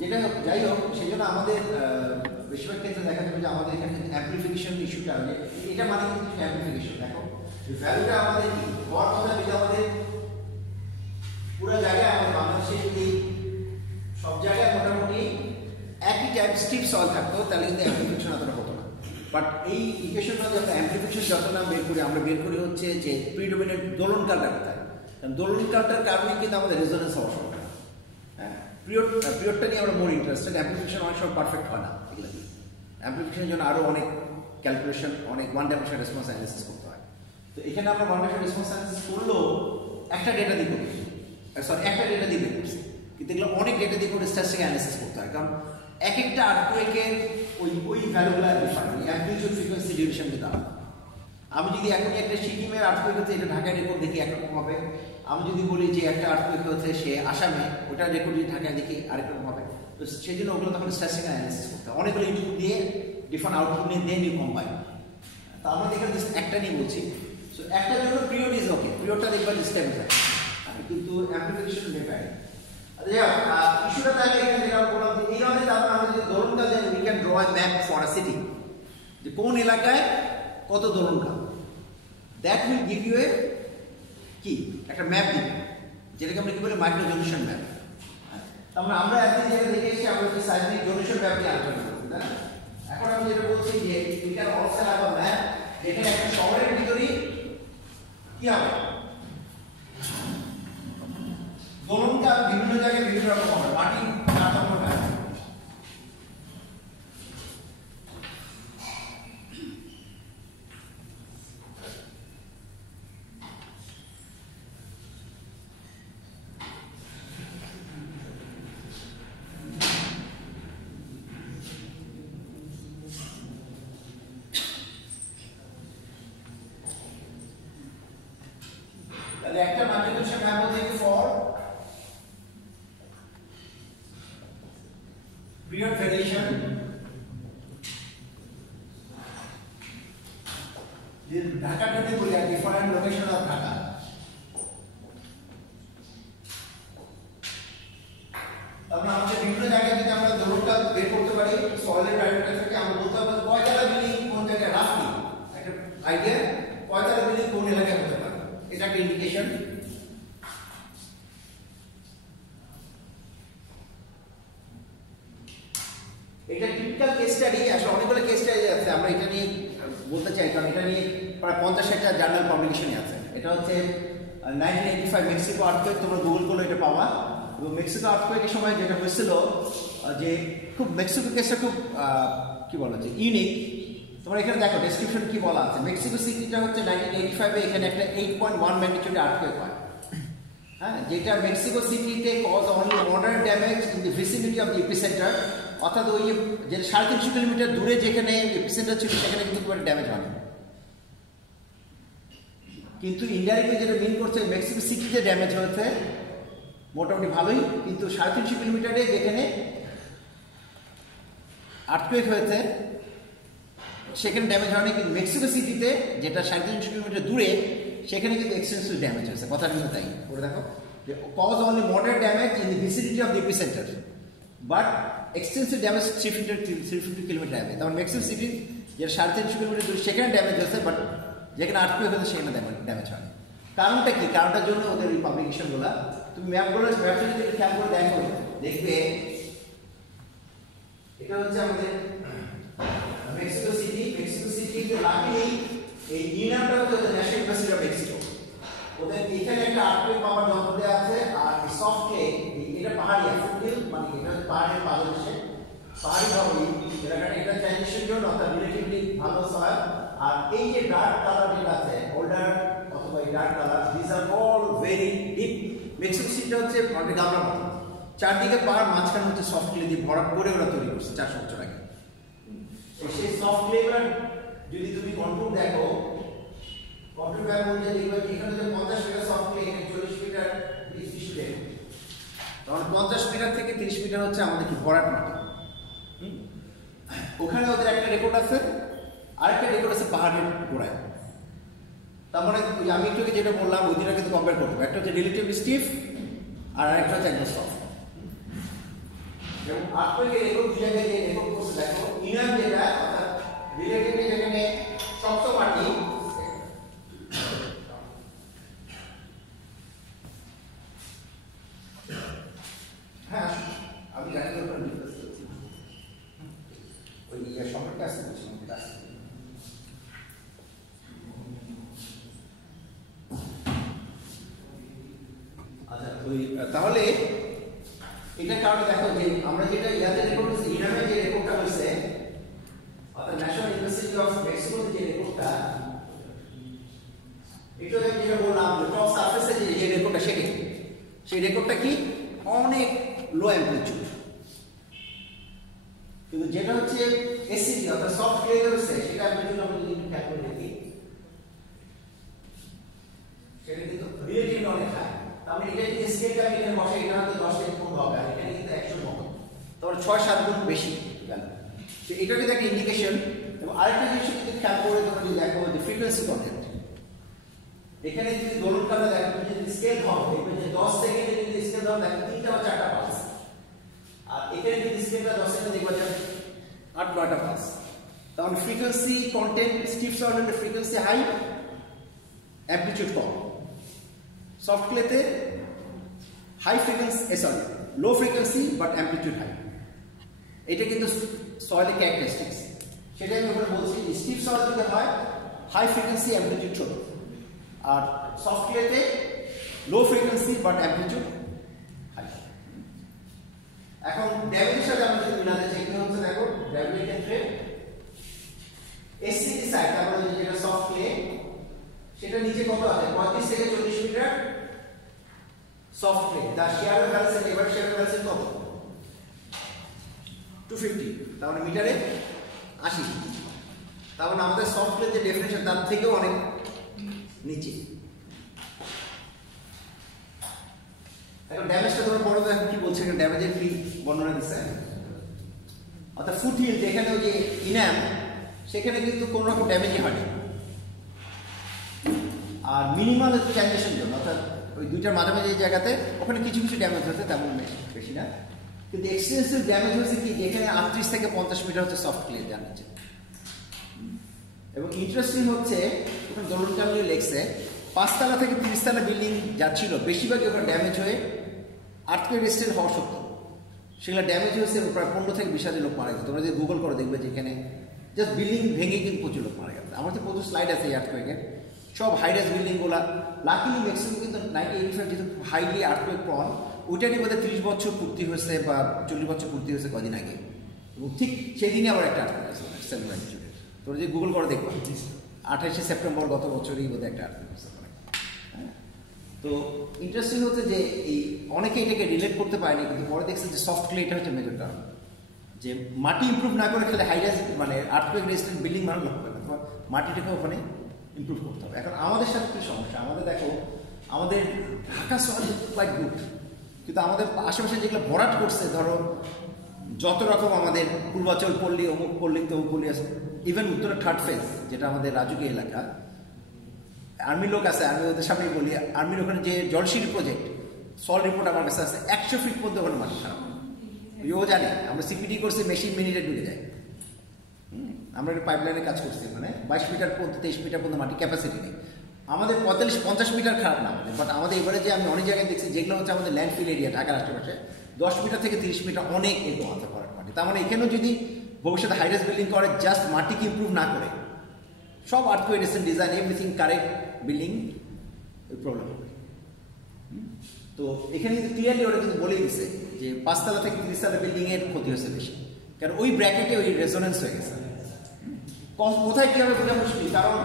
যেটা যাই হোক, সেই জন্য আমাদের বেশিরভাগ ক্ষেত্রে দেখা যাবে যে আমাদের এখানে অ্যাম্প্লিফিকেশন ইস্যুটা, এটা মানে কিন্তু অ্যাম্প্লিফিকেশন। দেখো ভ্যালুটা আমাদের কি হওয়ার কথা, যদি আমাদের পুরো জায়গায় আমাদের বাংলাদেশের এই সব জায়গায় মোটামুটি একই টাইপ স্টিপ সয়েল থাকতো, তাহলে কিন্তু অ্যাম্প্লিফিকেশন অতটা হতো না। বাট এই ইকুয়েশনটা যত অ্যাম্প্লিফিকেশন যত না বের করি, আমরা বের করি হচ্ছে যে প্রিডোমিনেন্ট দোলনকালটা কোথায়। কারণ দোলনকালটার কারণে কিন্তু আমাদের রেজোনেন্স হওয়া সম্ভব। হ্যাঁ, পিরিয়ডটা নিয়ে আমরা মোর ইন্টারেস্টেড। অ্যাম্প্লিফিকেশন অনেক সময় পারফেক্ট হয় না, এগুলো অ্যাম্প্লিফিকেশনের জন্য আরও অনেক ক্যালকুলেশন, অনেক ওয়ান ডাইমেনশন রেসপন্স অ্যানালিসিস করতে হয়। তো এখানে আমরা ওয়ান ডাইমেনশন রেসপন্স অ্যানালিসিস করলেও একটা ডেটা দিয়ে করছি, একটা ডেটা দিয়ে বের করছি, কিন্তু এগুলো অনেক ডেটা দিয়ে করে স্ট্যাটিস্টিক অ্যানালিসিস করতে হয়। কারণ এক একটা আর্থকুয়েকের ওই ভ্যালুগুলো ডিফারেন্ট, অ্যাম্প্লিটিউড ফ্রিকোয়েন্সি ডিউরেশন কিন্তু আলাদা। আমি যদি এখনই একটা সিকিমের আর্থকুয়েক হচ্ছে, এটা ঢাকায় রেকর্ড দেখি একরকম হবে। আমি যদি বলি যে একটা আর্থকুয়েক হচ্ছে সে আসামে, ওটা রেকর্ড যদি ঢাকায় দেখি আরেক রকম হবে। তো সেই জন্য ওগুলো তখন স্ট্যাটিস্টিক অ্যানালিসিস করতে হয়, অনেকগুলো ইনপুট দিয়ে ডিফারেন্ট আউটপুট নিয়ে দেন ইউ কম্বাইন। তো আমরা এখানে জাস্ট একটা নিয়ে বলছি। সো একটার জন্য পিরিয়ড ইজ ওকে, পিরিয়ডটা দেখবার স্টেবল থাকে, কিন্তু অ্যাম্প্লিফিকেশন ডিফারেন্ট। ইস্যুটা তাহলে এখানে যেটা বললাম, এই ধরনের তারপর আমরা যদি দোলনকাল জানি, we can draw a map for a city, যে কোন এলাকায় কত দোলনকাল। That will give U A কি একটা ম্যাপ দিবে, যেটাকে আমরা কি বলি মাইক্রো জোনেশন ম্যাপ। তারপরে আমরা একদিন যেটা দেখে এসেছি, আমরা যে সাইজনিক জোনেশন ম্যাপ নিয়ে আলোচনা করছি, তাই না? এখন আমি যেটা বলছি যে we can also have a map, যেখানে একটা শহরের ভিতরেই কি হবে দোলনকাল বিভিন্ন জায়গায় বিভিন্ন রকম হবে, মাটি তারতম্য হয়। তাহলে একটা মাল্টিপ্লিকেশন ম্যাপ হচ্ছে ফর period variation, ঢাকা যদি বলি ডিফারেন্ট লোকেশন অফ ঢাকা, তারপরে আমাদের বিভিন্ন জায়গায় যদি আমরা দোলনটা বের করতে পারি সয়েলের প্যারামিটার থেকে, আমরা বলতে পারবো কয়তলা বিল্ডিং কোন জায়গায়, রাফলি একটা আইডিয়া কয়তলা বিল্ডিং কোন এলাকায় হতে পারে, এটা একটা ইন্ডিকেশন। এটা টিপিক্যাল কেস স্টাডি, আসলে অনেকগুলো কেস স্টাডি আছে, আমরা এটা নিয়ে বলতে চাই, কারণ এটা নিয়ে প্রায় 50-60টা জার্নাল পাবলিকেশনই আছে। এটা হচ্ছে 1985 মেক্সিকো আর্থকোয়েক, তোমরা গুগল করলে এটা পাওয়া। এবং মেক্সিকো আর্থকোয়েকের সময় যেটা হয়েছিল যে খুব মেক্সিকো কেসটা খুব কি বলা যে ইউনিক। তোমরা এখানে দেখো ডেসক্রিপশন কি বলা আছে। মেক্সিকো সিটিটা হচ্ছে 1985-এ এখানে একটা 8.1 ম্যাগনিটিউডে আর্থকোয়েক হয়, হ্যাঁ, যেটা মেক্সিকো সিটিতে cause only moderate damage in the vicinity of the epicentre, অর্থাৎ ওই যে 350 কিলোমিটার দূরে যেখানে এপিসেন্টার ছিল সেখানে কিন্তু খুব একটা ড্যামেজ হয়নি। কিন্তু ইনডাইরেক্টলি যেটা মিন করছে মেক্সিকো সিটিতে ড্যামেজ হয়েছে মোটামুটি ভালোই, কিন্তু 350 কিলোমিটারে যেখানে আর্থকোয়েক হয়েছে সেখানে ড্যামেজ হয়নি। কিন্তু মেক্সিকো সিটিতে যেটা 350 কিলোমিটার দূরে সেখানে কিন্তু এক্সটেন্সিভ ড্যামেজ হয়েছে। কথাটা কিন্তু তাই করে দেখো যে cause only moderate damage in the vicinity of the epicentre but extensive damage 350 kilometre away. তারপর মেক্সিকো সিটি যেটা 350 কিলোমিটার দূরে সেখানে ড্যামেজ হয়েছে, বাট যেখানে আর্থকোয়েক হয়েছে সেখানে ড্যামেজ হয়নি। কারণটা কি? কারণটার জন্য ওদের এই পাবলিকেশনগুলো, তুমি ম্যাপটা যদি খেয়াল করে দেখো দেখবে এটা হচ্ছে আমাদের মেক্সিকো সিটি। মেক্সিকো সিটিতে লাকিলি এই ইনামটা হচ্ছে ন্যাশনাল ইউনিভার্সিটি অফ মেক্সিকো। ওদের এখানে একটা আর্থকোয়েক পাওয়ার যন্ত্র দেওয়া আছে, আর সফট ক্লে এটা পাহাড়ি ফুটহিল, মানে এটা হচ্ছে পাহাড়ের পাদদেশে পাহাড়ি ভাবে এলাকাটা, এটা ট্রানজিশন জোন অর্থাৎ রিলেটিভলি ভালো সয়েল। আর এই যে ডার্ক কালার যেটা আছে ওল্ডার অথবা এই dark colour, this are all very deep. Mexico সিটিটা হচ্ছে অনেক গামলার মতো, চারদিকে পাহাড়, মাঝখানে হচ্ছে সফট ক্লে দিয়ে ভরা করে ওরা তৈরি করছে 400 বছর আগে। সেই সফট ক্লেগুলো যদি তুমি কন্ট্রোল দেখো, কন্ট্রোল ব্যাগ অনুযায়ী দেখবে এখানে যে 50 মিটার সফট ক্লে, এখানে 40 মিটার 30 মিটার, তখন 50 মিটার থেকে 30 মিটার হচ্ছে আমাদের কি ভরাট মাটি। ওখানে ওদের একটা রেকর্ড আছে, আরেকটা রেকর্ড আছে পাহাড়ের গোড়ায়। তার মানে আমি একটু যেটা বললাম ওই দুটা কিন্তু কম্পেয়ার করবো, একটা হচ্ছে রিলেটিভলি স্টিফ আর আরেকটা হচ্ছে একদম সফট। এবং আর্থকোয়েকের রেকর্ড দুই জায়গায় যে রেকর্ড করছে দেখো, ইনার যেটা অর্থাৎ রিলেটিভলি যেখানে শক্ত মাটি, হ্যাঁ আমি জানি তো ওই সম্পর্কে আসতে বলছিলাম। আচ্ছা ওই তাহলে এটা কারণে দেখো যে আমরা যেটা ইয়াতে রেকর্ড করছি, ইনামে যে রেকর্ডটা হয়েছে অর্থাৎ ন্যাশনাল ইউনিভার্সিটি অফ মেক্সিকো যে রেকর্ডটা, এটা আমি যেটা বললাম যে টপ সারফেসে যে রেকর্ডটা সেই রেকর্ডটা কি অনেক লো অ্যাম্পলিটিউড। কিন্তু যেটা হচ্ছে এসিডি অর্থাৎ সফট ক্লে হচ্ছে সেটা অ্যাম্পলিটিউড আমরা যদি একটু খেয়াল করে দেখি সেটা কিন্তু রিলেটিভলি অনেক হাই। তাহলে এটা যদি স্কেলটা আমি এখানে বসাই, এটা হয়তো 10 থেকে 15 হবে, আর এখানে কিন্তু 100 হবে, তাহলে 6-7 গুণ বেশি গেল। তো এটা কিন্তু একটা ইন্ডিকেশন। এবং আরেকটা জিনিস যদি খেয়াল করে তোমরা যদি দেখো যে ফ্রিকোয়েন্সি কন্টেন্ট, এখানে যদি দোলনটা আমরা দেখো, তুমি যদি স্কেল ধরো দেখবে যে 10 সেকেন্ডে যদি স্কেল ধরো দেখো 3টা বা 4টা পালস, আর এখানে যদি স্কেলটা 10 সেকেন্ডে দেখবা যে 8-9টা পালস। তাহলে ফ্রিকোয়েন্সি কন্টেন্ট স্টিফ সয়েলের ফ্রিকোয়েন্সি হাই, অ্যাম্পলিটিউড কম। সফট ক্লেতে high frequency low frequency but amplitude high. এটা কিন্তু সয়েলের ক্যারেক্টারিস্টিক্স। সেটাই আমি ওখানে বলছি, স্টিফ সয়েল যদি হয় হাই ফ্রিকোয়েন্সি অ্যাম্পলিটিউড ছোট, আর সফট ক্লেতে low frequency but amplitude high. এখন ড্যামেজের সাথে আমরা যদি মিলাতে চাই কি হচ্ছে দেখো, ড্যামেজের ক্ষেত্রে এসসিডি সাইড আমরা যেটা সফট ক্লে সেটা নিচে কত আছে 35 থেকে 40 মিটার সফট ক্লে, তার শেয়ার ব্যালেন্স এবার শেয়ার ব্যালেন্স কত 250, তার মানে মিটারে 80। তার মানে আমাদের সফট ক্লে যে ডেফিনেশন তার থেকেও অনেক নিচে। এখন ড্যামেজটা তোমরা পড়ো তো কি বলছে, ড্যামেজের কি বর্ণনা দিচ্ছে। অর্থাৎ ফুটহিল যেখানে ওই যে ইনাম সেখানে কিন্তু কোনো রকম ড্যামেজই হয়নি, আর মিনিমাল ট্রানজিশন জোন অর্থাৎ ওই দুইটার মাঝামাঝি জায়গাতে ওখানে কিছু কিছু ড্যামেজ হয়েছে, তেমন বেশি না। কিন্তু এক্সটেন্সিভ ড্যামেজ হয়েছে কি যেখানে 38 থেকে 50 মিটার হচ্ছে সফট ক্লে জানাচ্ছে। এবং ইন্টারেস্টিং হচ্ছে ওখানে দোলনকাল নিয়ে লেগছে 5 তলা থেকে 30 তলা বিল্ডিং যা ছিল বেশিরভাগই ওখানে ড্যামেজ হয়ে আর্থকোয়েক রেজিস্ট্যান্ট হওয়া সত্ত্বেও সেগুলো ড্যামেজ হয়েছে এবং প্রায় 15 থেকে 20 হাজার লোক মারা গেছে। তোমরা যদি গুগল করে দেখবে যে এখানে জাস্ট বিল্ডিং ভেঙে কিন্তু প্রচুর লোক মারা গেছে। আমার তো প্রচুর স্লাইড আছে এই আর্থকুয়েকের, সব হাইরাইজ বিল্ডিংগুলো। লাকিলি ম্যাক্সিমাম কিন্তু 1985 যেহেতু হাইলি আর্থকুয়েক প্রন, ওইটারই বোধহয় 30 বছর পূর্তি হয়েছে বা 40 বছর পূর্তি হয়েছে কদিন আগে, এবং ঠিক সেদিনই আবার একটা আর্থকুয়েক আছে 7 ম্যাগনিটিউডের। তোরা যে গুগল করে দেখবো 28শে সেপ্টেম্বর গত বছরই বোধহয় একটা আর্থকুয়েক হয়েছে। তো ইন্টারেস্টিং হচ্ছে যে এই অনেকে এটাকে রিলেট করতে পারেনি, কিন্তু পরে দেখছে যে সফট ক্লে এটা হচ্ছে মেজর কারণ, যে মাটি ইমপ্রুভ না করে খেলে হাইরাইজ মানে আর্থকুয়েক রেজিস্ট্যান্ট বিল্ডিং বানানো হবে না, তোমার মাটিটাকে ওখানে ইমপ্রুভ করতে হবে। এখন আমাদের সাথে কি সমস্যা, আমাদের দেখো আমাদের ঢাকা শহর কোয়াইট গুড, কিন্তু আমাদের আশেপাশে যেগুলো ভরাট করছে, ধরো যত রকম আমাদের পূর্বাচল পল্লী, অমুক পল্লী, তমুক পল্লী আছে, ইভেন উত্তরের থার্ড ফেজ যেটা আমাদের রাজুকি এলাকা, আর্মি লোক আছে, আমি ওদের সামনেই বলি, আর্মির ওখানে যে জলশিরি প্রজেক্ট সল রিপোর্ট আমার কাছে আছে, 100 ফিট পর্যন্ত ওখানে মাটি খারাপ। ও জানি আমরা সিপিডি করছি, মেশিন মিনিটে ঢুকে যায়। আমরা একটা পাইপলাইনের কাজ করছি, মানে 22 মিটার পর্যন্ত 23 মিটার পর্যন্ত মাটি ক্যাপাসিটি নেই আমাদের, 45-50 মিটার খারাপ না আমাদের, বাট আমাদের এবারে যে আমি অনেক জায়গায় দেখছি যেগুলো হচ্ছে আমাদের ল্যান্ডফিল এরিয়া ঢাকার আশেপাশে 10 মিটার থেকে 30 মিটার অনেক এরকম আছে ভরাট মাটি। তার মানে এখানেও যদি ভবিষ্যতে হাইরাইজ বিল্ডিং করে জাস্ট মাটিকে ইমপ্রুভ না করে, সব earthquake resistant design everything correct building, problem হবে। তো এখানে কিন্তু ক্লিয়ারলি ওরা কিন্তু বলেই দিচ্ছে যে 5 তলা থেকে 30 তলা বিল্ডিং এর ক্ষতি হচ্ছে বেশি, কারণ ওই ব্র্যাকেটে ওই রেজোনেন্স হয়ে গেছে। কোথায় কি হবে বোঝা মুশকিল, কারণ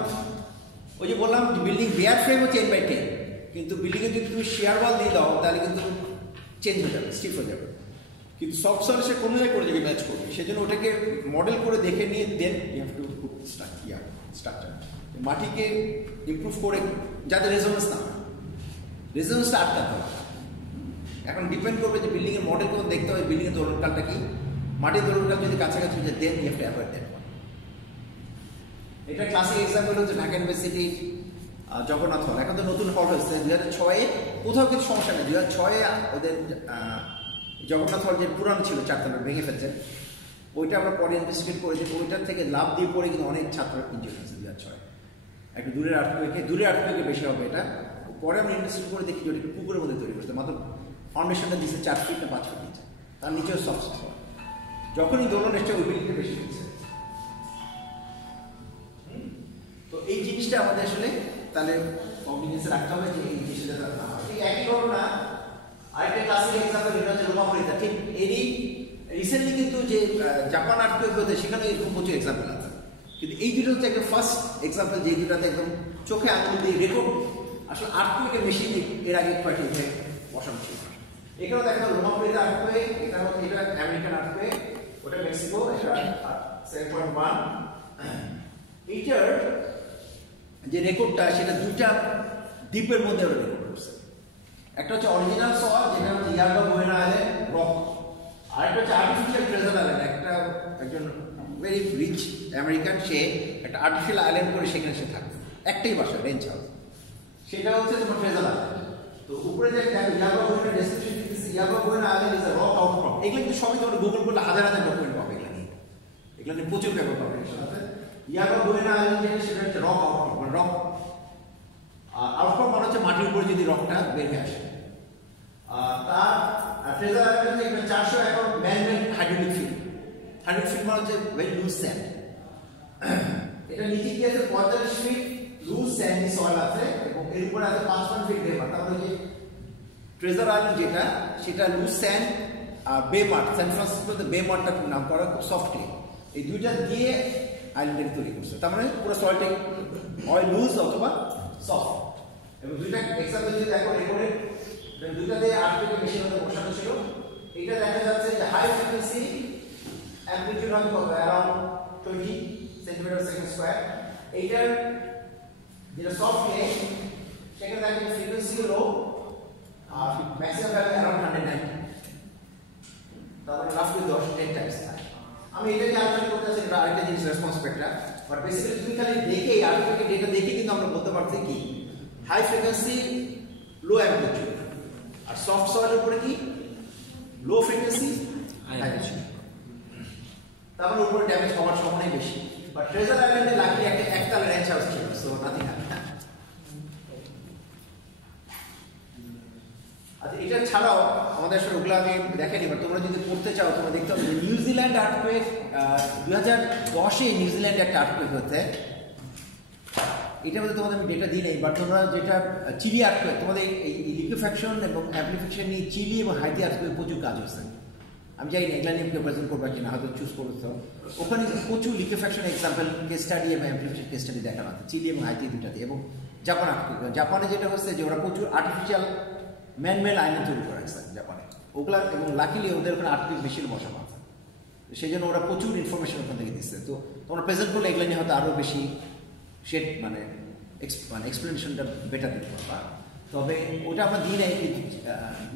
ওই যে বললাম বিল্ডিং বেয়ার ফ্রেম হচ্ছে 10/10, কিন্তু বিল্ডিংয়ে যদি তুমি শেয়ার ওয়াল দিয়ে দাও তাহলে কিন্তু চেঞ্জ হয়ে যাবে, স্টিফ হয়ে যাবে। কিন্তু সফট সয়েল সে কোনো জায়গায় করে দেবে, ম্যাচ করবে, সেজন্য ওটাকে মডেল করে দেখে নিয়ে then you have to put structure, মাটিকে ইমপ্রুভ করে যাতে রেজোনেন্স না হয়, রেজোনেন্সটা আটকাতে হবে। এখন ডিপেন্ড করবে যে বিল্ডিংয়ের মডেল কোন দেখতে হবে, বিল্ডিংয়ের দোলনকালটা কি, মাটির দোলনকাল যদি কাছাকাছি যে then you have to avoid that. এটা ক্লাসিক এক্সাম্পল হচ্ছে ঢাকা ইউনিভার্সিটি জগন্নাথ হল, এখন তো নতুন হল হয়েছে 2006-এ, কোথাও কিছু সমস্যা নেই। 2006-এ ওদের জগন্নাথ হল যে পুরানো ছিল 4 তলা ভেঙে ফেলছে, ওইটা আমরা পরে ইনভেস্টিগেট করেছি, ওইটার থেকে লাভ দিয়ে পড়ে কিন্তু অনেক ছাত্র ইনজিওর হয়েছে 2006-এ। একটু দূরের আর্থকুয়েকে বেশি হবে এটা, পরে আমরা ইনভেস্টিগেট করে দেখি যে ওটা পুকুরের মধ্যে তৈরি করছে, মাত্র ফাউন্ডেশনটা দিচ্ছে 4 ফিট না 5 ফিট নিচে, তার নিচেও সফট হয়, যখনই দোলন এসছে ওই বিল্ডিংটা বেশি হচ্ছে। তো এই জিনিসটা আমাদের আসলে তাহলে কনভিনিয়েন্সে রাখতে হবে যে এই জিনিসটা না হয়। ঠিক একই ঘটনা আরেকটা ক্লাসিক এক্সাম্পল এটা হচ্ছে রোমাপুরিতা, ঠিক এরই রিসেন্টলি কিন্তু যে জাপান আর্থকুয়েক হতে সেখানে এরকম প্রচুর এক্সাম্পল আছে, কিন্তু এই দুটো হচ্ছে একটা ফার্স্ট এক্সাম্পল যে দুটাতে একদম চোখে আঙুল দিয়ে রেকর্ড আসলে আর্থকুয়েকের মেশিন এর আগে কয়েকটি বসানো ছিল। এখানেও দেখা গেল রোমাপুরিতা আর্থকুয়েক, এটা হচ্ছে এটা আমেরিকান আর্থকুয়েক, ওটা মেক্সিকো, এটা 7.1। এইটার যে রেকর্ডটা সেটা দুইটা দ্বীপের মধ্যে ওরা রেকর্ড করছে, একটা হচ্ছে অরিজিনাল সওয়া যেটা হচ্ছে ইয়ারবা বুয়েনা আইল্যান্ড রক, আর একটা হচ্ছে আর্টিফিশিয়াল ট্রেজার আইল্যান্ড, একজন ভেরি রিচ আমেরিকান সে একটা আর্টিফিশিয়াল আইল্যান্ড করে সেখানে সে থাকে, একটাই বাসা রেঞ্চ হাউস, সেটা হচ্ছে তোমার ট্রেজার আইল্যান্ড। তো উপরে যে ইয়ারবা বুয়েনা ডেসক্রিপশন দিতেছে, Yerba Buena island is a rock outcrop, এগুলো কিন্তু সবই তোমরা গুগল করলে হাজার হাজার ডকুমেন্ট পাবে, এগুলো নিয়ে প্রচুর পেপার পাবে। ইয়ারবা বুয়েনা আইল্যান্ড যেটা সেটা হচ্ছে রক আউটক্রপ, মানে রক আউটক্রপ মানে হচ্ছে মাটির উপরে যদি রকটা বের হয়ে আসে। তার ট্রেজার আইল্যান্ড হচ্ছে 400 acre man-made hydraulic field, hydraulic field মানে হচ্ছে ভেরি লুজ স্যান্ড, এটা নিচে কি আছে 45 ফিট লুজ স্যান্ডি সয়েল আছে এবং এর উপরে আছে 55 ফিট বেমার, তারপরে যে ট্রেজার আইল্যান্ড যেটা সেটা লুজ স্যান্ড আর বেমার, সান ফ্রান্সিসকোতে বেমারটা নাম করা খুব সফট ক্লে, এই দুইটা দিয়ে আইল্যান্ডটাকে তৈরি করছে, তার মানে পুরো সয়েলটা হয় লুজ অথবা সফট। এবং দুইটা এক্সাম্পল যদি দেখো রেকর্ডে দুইটাতে আর্থকুয়েক মেশিন মধ্যে বসানো ছিল, এটা দেখা যাচ্ছে যে হাই ফ্রিকোয়েন্সি অ্যামপ্লিটিউড হবে কত अराउंड 20 সেন্টিমিটার সেকেন্ড স্কয়ার, এইটার যেটা সফট ক্লে সেখানে দেখা যাচ্ছে ফ্রিকোয়েন্সি লো আর ম্যাক্সিমাম ভ্যালু अराउंड 190, তারপরে রাফলি 10 টাইমস। আমি এটা যে আলোচনা করতেছি এটা আরেকটা জিনিস রেসপন্স স্পেক্ট্রাম, বাট বেসিক্যালি তুমি খালি দেখে আর্থকুয়েকের ডেটা দেখে কিন্তু আমরা বলতে পারছি কি হাই ফ্রিকোয়েন্সি লো অ্যামপ্লিটিউড, আর সফট সয়েলের উপরে কি লো ফ্রিকোয়েন্সি হাই অ্যামপ্লিটিউড, তারপরে উপরে ড্যামেজ হওয়ার সম্ভাবনাই বেশি। বাট ট্রেজার আইল্যান্ডে লাকি একটা একতলা রেঞ্চ হাউস ছিল, সো নাথিং হ্যাপেন্ড। আচ্ছা এটা ছাড়াও আমাদের তোমাদের আসলে ওগুলো আমি দেখেনি, বাট তোমরা যদি পড়তে চাও তোমরা দেখতে হবে যে নিউজিল্যান্ড আর্থকুয়েক 2010-এ নিউজিল্যান্ডে একটা আর্থকুয়েক হয়েছে। এটা মধ্যে তোমাদের আমি ডেটা দিই নাই, বাট তোমরা যেটা চিলি আর্থকুয়েক, তোমাদের এই লিকুইফ্যাকশন এবং অ্যামপ্লিফিকেশন নিয়ে চিলি এবং হাইতি আর্থকুয়েক প্রচুর কাজ হচ্ছে। আমি জানি না এগুলা নিয়ে কেউ প্রেজেন্ট করবা কিনা, হয়তো চুজ করতে। ওখানে প্রচুর লিকুইফ্যাকশন এক্সাম্পল কেস স্টাডি এবং অ্যামপ্লিফিকেশন কেস স্টাডি দেখানো আছে চিলি এবং হাইতি দুটাতে। এবং জাপান আর্থকুয়েক, জাপানে যেটা হচ্ছে যে ওরা প্রচুর আর্টিফিশিয়াল ম্যানমেড আইল্যান্ড তৈরি করে রাখছে জাপানে ওগুলা, এবং লাকিলি ওদের ওখানে আর্থকুয়েক মেশিন বসানো আছে, সেই জন্য ওরা প্রচুর ইনফরমেশন ওখান থেকে দিচ্ছে। তো তোমরা প্রেজেন্ট করলে এগুলো নিয়ে হয়তো আরও বেশি শেড মানে এক্সপ্লেনেশনটা বেটার দিতে পারবা। তবে ওটা আমরা দিই নাই।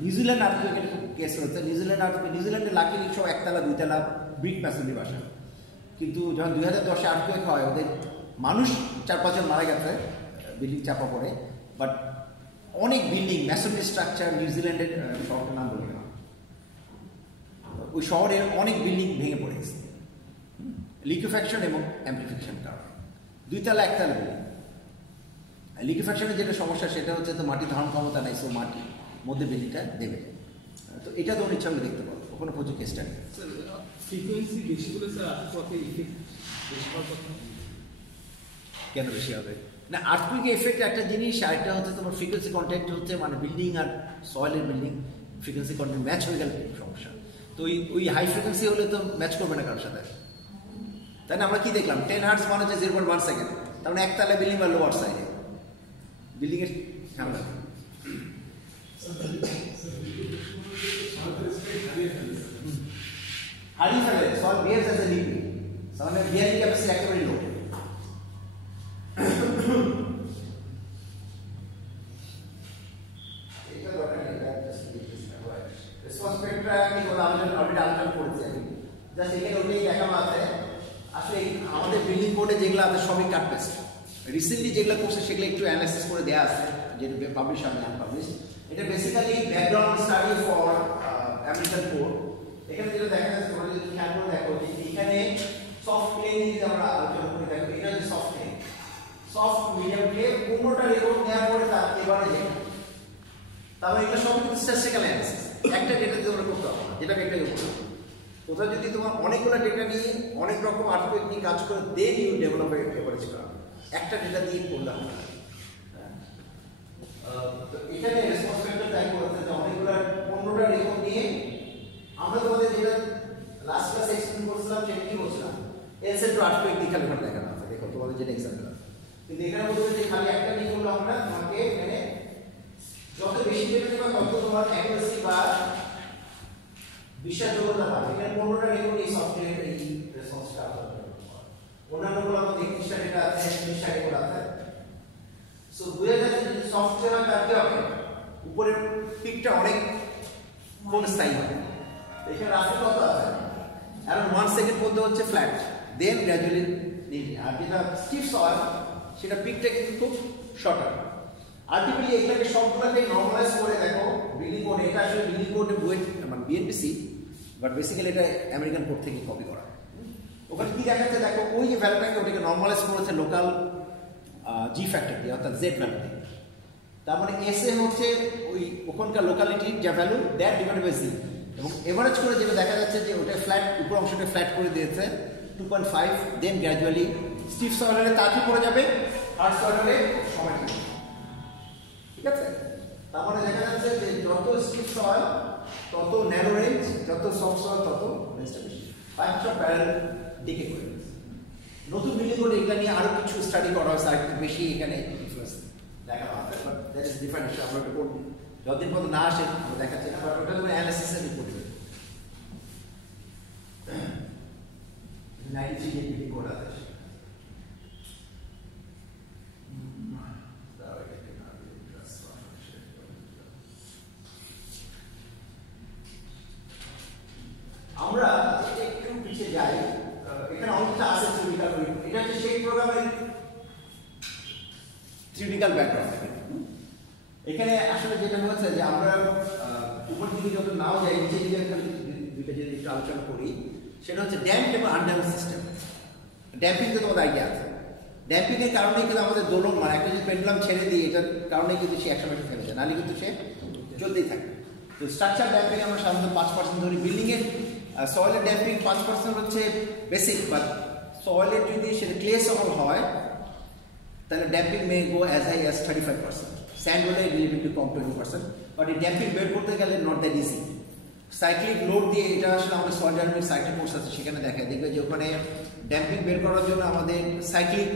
নিউজিল্যান্ড আর্থকুয়েকের খুব কেস হচ্ছে। নিউজিল্যান্ডে লাকিলি সব একতলা দুইতলা ব্রিক ম্যাসনরি বাসা, কিন্তু যখন 2010-এ আর্থকুয়েক হয় ওদের মানুষ 4-5 জন মারা গেছে বিল্ডিং চাপা পড়ে, বাট অনেক বিল্ডিং ম্যাসনরি স্ট্রাকচার নিউজিল্যান্ডের শহরটার নাম বলি না, ওই শহরের অনেক বিল্ডিং ভেঙে পড়ে গেছে লিকুইফ্যাকশন এবং অ্যামপ্লিফিকেশন কারণে। 2তলা 1তলা বিল্ডিং। লিকুইফ্যাকশনের যেটা সমস্যা সেটা হচ্ছে তো মাটি ধারণ ক্ষমতা নাই, সো মাটি মধ্যে বিল্ডিংটা দেবে। তো এটা তো ইচ্ছা হলে দেখতে পাবো, ওখানে প্রচুর কেস স্টাডি। ফ্রিকোয়েন্সি বেশি হলে স্যার আর্থকুয়েকের ইফেক্ট বেশি হওয়ার কথা। কেন বেশি হবে না? আর্থকুয়েকের এফেক্ট একটা জিনিস, আর একটা হচ্ছে তোমার ফ্রিকোয়েন্সি কন্টেন্ট হচ্ছে মানে বিল্ডিং আর সয়েলের বিল্ডিং ফ্রিকোয়েন্সি কন্টেন্ট ম্যাচ হয়ে গেলে সমস্যা। তো ওই হাই ফ্রিকোয়েন্সি হলে তো ম্যাচ করবে না কারোর সাথে, তাই না? আমরা কি দেখলাম 10 হার্টজ মানে হচ্ছে 0.1 সেকেন্ড, তার মানে একতলা বিল্ডিং বা লোয়ার সাইডে বিল্ডিং এর ঝামেলা। হারিয়ে ফেলে soil behaves as a liquid, তার মানে বিয়ারিং ক্যাপাসিটি একেবারে লো। আমাদের বিল্ডিং কোডে যেগুলো আছে সবই কাট পেস্ট। রিসেন্টলি যেগুলো করছে সেগুলো একটু অ্যানালাইসিস করে দেওয়া আছে, যেটা পাবলিশ হবে না পাবলিশ। এটা basically background study for American code. এখানে যেটা দেখা যাচ্ছে তোমরা যদি খেয়াল করে দেখো যে এখানে সফট ক্লে নিয়ে আমরা আলোচনা করে দেখো, এটা হচ্ছে soft clay, soft medium clay, কোনোটা রেকর্ড নেওয়ার পরে তার এবারে যে তারপরে এগুলো সব কিন্তু স্ট্যাটিস্টিক্যাল অ্যানালাইসিস। একটা ডেটা দিয়ে তোমরা করতে হবে না, যেটা একটা করতে হবে। কোথাও যদি তোমার অনেকগুলো ডেটা নিয়ে অনেক রকম আর্থকুয়েক নিয়ে কাজ করে দেন ইউ ডেভেলপ এভারেজ করা, একটা ডেটা দিয়ে করলে হবে না। তো এখানে রেসপন্স ফ্যাক্টর তাই করেছে যে অনেকগুলো 15টা রেকর্ড নিয়ে আমরা তোমাদের যেটা লাস্ট ক্লাসে এক্সপ্লেইন করছিলাম সেটা কি বলছিলাম, এলসেট টু আর্থকুয়েক দিয়ে খালি ওখানে দেখানো আছে। দেখো তোমাদের যেটা এক্সাম্পল আছে, কিন্তু এখানে বলতে যে খালি একটা নিয়ে করলে আমরা তোমাকে এখানে যত বেশি ডেটা দেবা তত তোমার অ্যাকুরেসি বা বিশ্বাসযোগ্যতা বাড়বে। এখানে 15টা রেকর্ড এই সফটওয়্যার এই রেসপন্সটা আছে, অন্যান্যগুলো আমাদের 21টা ডেটা আছে, 30টা রেকর্ড আছে। সো বুঝে যাচ্ছে যে সফটওয়্যার কাজ হবে উপরের পিকটা অনেক কোন স্থায়ী হবে। এখানে রাস্তা কত আছে, অ্যারাউন্ড 1 সেকেন্ড পর্যন্ত হচ্ছে ফ্ল্যাট, দেন গ্র্যাজুয়ালি নিচে। আর যেটা স্টিফ সয়েল সেটা পিকটা কিন্তু খুব শর্টার। আলটিমেটলি এগুলোকে সবগুলোকে নরমালাইজ করে দেখো বিল্ডিং কোড, এটা আসলে বিল্ডিং কোড বুয়েট মানে বিএনপিসি, বাট বেসিক্যালি এটা আমেরিকান কোড থেকে কপি করা। ওখানে কি দেখাচ্ছে দেখো, ওই যে ভ্যালুটাকে ওটাকে নরমালাইজ করেছে লোকাল জি ফ্যাক্টর দিয়ে, অর্থাৎ জেড ভ্যালু দিয়ে। তার মানে এস এ হচ্ছে ওই ওখানকার লোকালিটির যা ভ্যালু দ্যাট ডিভাইডেড বাই জি, এবং এভারেজ করে যেটা দেখা যাচ্ছে যে ওটা ফ্ল্যাট, উপর অংশটা ফ্ল্যাট করে দিয়েছে 2.5, দেন গ্র্যাজুয়ালি স্টিফ সয়েলে তাড়াতাড়ি পড়ে যাবে, হার্ড সয়েলে সময় লাগবে। ঠিক আছে? তার মানে দেখা যাচ্ছে যে যত স্টিফ সয়েল তত ন্যারো রেঞ্জ, যত সফট সয়েল তত রেঞ্জটা বেশি। পাইপস অফ প্যারাল ডিকে করে নতুন বিল্ডিং কোড এটা নিয়ে আরো কিছু স্টাডি করা হয়েছে, আর একটু বেশি এখানে ইনফ্লুয়েন্স দেখা হবে, but that is different issue. আমরা এটা করব যতদিন পর্যন্ত না আসে আমরা দেখাচ্ছি না, বাট ওটা তুমি অ্যানালাইসিসের রিপোর্ট দেবে। 93 যে বিল্ডিং কোড আছে আমরা একটু পিছিয়ে যাই। এখানে অনেকটা আছে থিওরিটিক্যাল, এটা হচ্ছে সেই প্রোগ্রামের থিওরিটিক্যাল ব্যাকগ্রাউন্ড। এখানে আসলে যেটা হচ্ছে যে আমরা উপর দিকে যত নাও যাই, নিচের দিকে দুইটা যদি একটু আলোচনা করি, সেটা হচ্ছে ড্যাম্প এবং আনড্যাম্প সিস্টেম। ড্যাম্পিং তো তোমাদের আইডিয়া আছে, ড্যাম্পিং এর কারণে কিন্তু আমাদের দোলন মানে একটা যদি পেন্ডুলাম ছেড়ে দিই, এটার কারণে কিন্তু সে একসময় থেমে যায়, নাহলে কিন্তু সে চলতেই থাকে। তো স্ট্রাকচার ড্যাম্পিং আমরা সাধারণত 5% ধরি। বিল্ডিংয়ের সয়েলের ড্যাম্পিং 5% হচ্ছে বেসিক, বাট সয়েলের যদি সেটা ক্লে সয়েল হয় তাহলে damping may go as high as 35%, sand হলে রিলেটিভ টু কম 20%, বাট এই ড্যাম্পিং বের করতে গেলে not that easy. Cyclic load দিয়ে, এটা আসলে আমাদের সয়েল ডাইনামিক্স সাইক্লিক কোর্স আছে, সেখানে দেখায় দেখবে যে ওখানে ড্যাম্পিং বের করার জন্য আমাদের সাইক্লিক